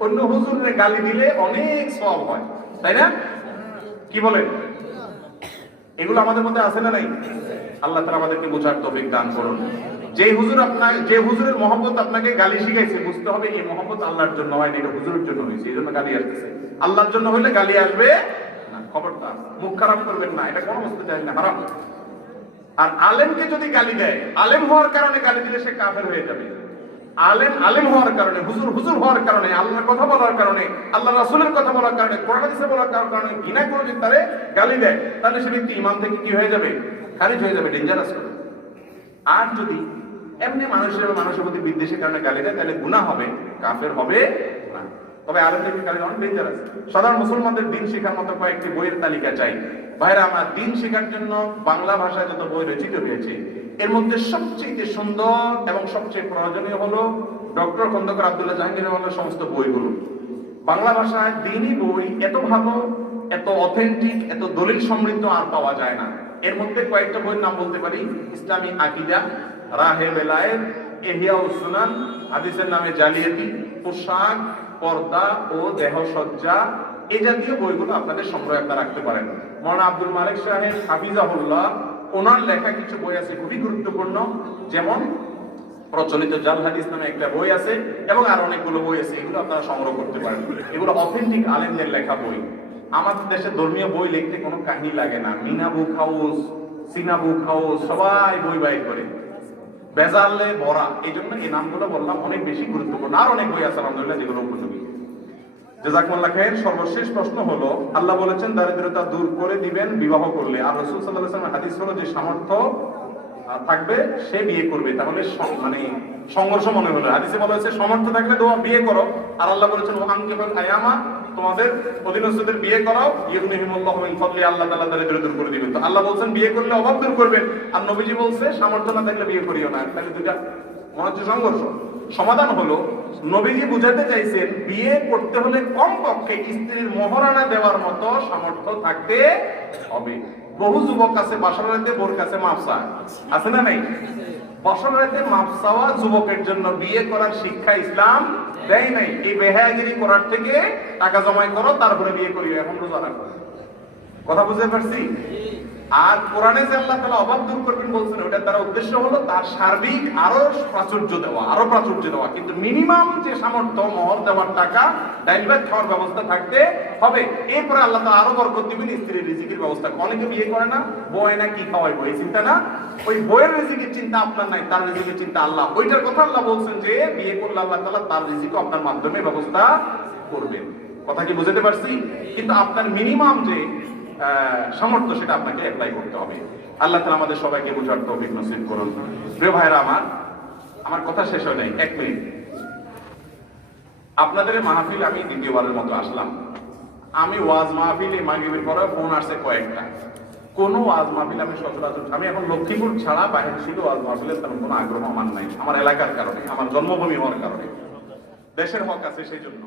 অন্য হুজুরের গালি দিলে অনেক সওয়াব হয়, তাই না? কি বলেন? এগুলো আমাদের মধ্যে আছে না নাই? আল্লাহ তাআলা আমাদেরকে বোঝার তৌফিক দান করুন। যে হুজুরের মহব্বত আপনাকে গালি শিখাইছে, বুঝতে হবে এই মহব্বত আল্লাহর জন্য হয় না, এটা হুজুরের জন্য হয়েছে, এই জন্য গালি আসতেছে। আল্লাহর জন্য হইলে গালি আসবে না। খবরদার মুখ খারাপ করবেন না, এটা কোনো বস্তু চাই না, হারাম। আর আলেমকে যদি গালি দেয়, আলেম হওয়ার কারণে গালি দিলে সে কাফের হয়ে যাবে। আলেম হওয়ার কারণে, হুজুর হওয়ার কারণে, আল্লাহর কথা বলার কারণে, আল্লাহ রাসূলের কথা বলার কারণে, কোরআন হাদিস বলার কারণে ঘৃণা করে যদি তারে গালি দেয়, তাহলে সে ব্যক্তি ঈমান থেকে কি হয়ে যাবে? খারিজ হয়ে যাবে, ডেঞ্জারাস হবে। আর যদি এমনি মানুষের প্রতি বিদ্বেষের কারণে গালি দেয়, তাহলে গুনাহ হবে, কাফের হবে না। তবে আলেমদেরকে গালি দেওয়া ডেঞ্জারাস। সাধারণ মুসলমানদের দিন শেখার মতো কয়েকটি বইয়ের তালিকা চাই। ভাইরা আমার, দিন শেখার জন্য বাংলা ভাষায় যত বই রচিত হয়েছে, এর মধ্যে সবচেয়ে সুন্দর এবং সবচেয়ে প্রয়োজনীয় হলো ডক্টর খন্দকার আব্দুল্লাহ জাহাঙ্গীরের সমস্ত বইগুলো। বাংলা ভাষায় দ্বীনি বই এত ভালো, এত অথেন্টিক, এত দলিল সমৃদ্ধ আর পাওয়া যায় না। এর মধ্যে কয়েকটা বইয়ের নাম বলতে পারি: ইসলামী আকীদা, রাহে বেলায়েত, ইহইয়াউস সুনান, হাদিসের নামে জালিয়াতি, পোশাক, পর্দা ও দেহসজ্জা, এই জাতীয় বইগুলো আপনাদের সংগ্রহে আপনারা রাখতে পারেন। মাওলানা আব্দুল মালিক সাহেব হাফিজাহুল্লাহ, ওনার লেখা কিছু বই আছে খুবই গুরুত্বপূর্ণ, যেমন প্রচলিত জাল হাদিস নামে একটা বই আছে, এবং আর অনেকগুলো বই আছে, এগুলো আপনারা সংগ্রহ করতে পারেন। এগুলো অথেন্টিক আলেমদের লেখা বই। আমাদের দেশে ধর্মীয় বই লিখতে কোনো কাহিনী লাগে না। মিনা বুক হাউস, সিনা বুক হাউস, সবাই বই বাইর করে, বেজালে ভরা। এই জন্য এই নামগুলো বললাম, অনেক বেশি গুরুত্বপূর্ণ। আর অনেক বই আছে আলহামদুলিল্লাহ যেগুলো উপযোগী। জাযাকুমুল্লাহ খাইর। সর্বশেষ প্রশ্ন হলো, আল্লাহ বলেছেন দারিদ্রতা দূর করে দিবেন বিবাহ করলে, আর রাসূল সাল্লাল্লাহু আলাইহি ওয়াসাল্লামের হাদিস হলো যে সামর্থ্য থাকবে সে বিয়ে করবে। তাহলে মানে সংঘর্ষ মনে হলো। হাদিসে বলা হয়েছে সামর্থ্য থাকলে তোমরা বিয়ে করো, আর আল্লাহ বলেছেন ওয়ানকিহুল আয়ামা, তোমাদের অধীনস্থদের বিয়ে করাও, ইউগনিহিমুল্লাহু মিন ফাদলি, আল্লাহ তাআলা দারিদ্রতা দূর করে দিবেন। তো আল্লাহ বলেন বিয়ে করলে অভাব দূর করবেন, আর নবীজি বলছে সামর্থ্য না থাকলে বিয়ে করিও না। তাহলে দুইটা মনে হচ্ছে সংঘর্ষ। সমাধান হলো, নবীজি বুঝাতে চাইছেন বিয়ে করতে হলে কমপক্ষে স্ত্রীর মহারানা দেওয়ার মতো সামর্থ্য থাকতে হবে। বহু যুবক আছে বাসর রাতে বোর কাছে মাপ চায়, আছে না নাই? বাসর রাতে মাপ চাওয়া যুবকের জন্য বিয়ে করার শিক্ষা ইসলাম দেয় নাই। এই বেহায়াগিরি করার থেকে টাকা জমাই করো, তারপরে বিয়ে করিও, এখন রোজা রাখো। কথা বুঝতে পারছি? আর কোরআনে যে আল্লাহ তাআলা অভাব দূর করবেন বলছেন, ওটার দ্বারা উদ্দেশ্য হলো তার সার্বিক আরো প্রাচুর্য দেওয়া, কিন্তু মিনিমাম যে সামর্থ্য, মহর দেওয়ার টাকা, ডাইল ভাত খাওয়ার ব্যবস্থা থাকতে হবে। এরপরে আল্লাহ তাআলা আরো বরকত দিবেন স্ত্রীর রিজিকের ব্যবস্থা। অনেকে বিয়ে করে না, বউ না কি খাওয়াইবো এই চিন্তা না, ওই বউয়ের রিজিকের চিন্তা আপনার নাই, তার রিজিকের চিন্তা আল্লাহ। ওইটার কথা আল্লাহ বলছেন যে বিয়ে করলে আল্লাহ তাআলা তার রিজিকও আপনার মাধ্যমে ব্যবস্থা করবেন। কথা কি বুঝতে পারছি? কিন্তু আপনার মিনিমাম যে সামর্থ্য, সেটা আপনাকে অ্যাপ্লাই করতে হবে। আল্লাহ তাআলা আমাদের সবাইকে বুঝার তৌফিক নসিব করুন। প্রিয় ভাইরা আমার কথা শেষ হয় নাই, 1 মিনিট। আপনাদের মাহফিল আমি দ্বিতীয়বারের মতো আসলাম। আমি ওয়াজ মাহফিল এই মাগরিবের পরে ফোন আসছে কয়েকটা, কোনো ওয়াজ মাহফিল আমি সচরাচর, আমি এখন লক্ষ্মীপুর ছাড়া বাইরে ছিল ওয়াজ মাহফিলের তেমন কোনো আগ্রহ আমার নাই, আমার এলাকার কারণে, আমার জন্মভূমি হওয়ার কারণে, দেশের হক আছে সেই জন্য।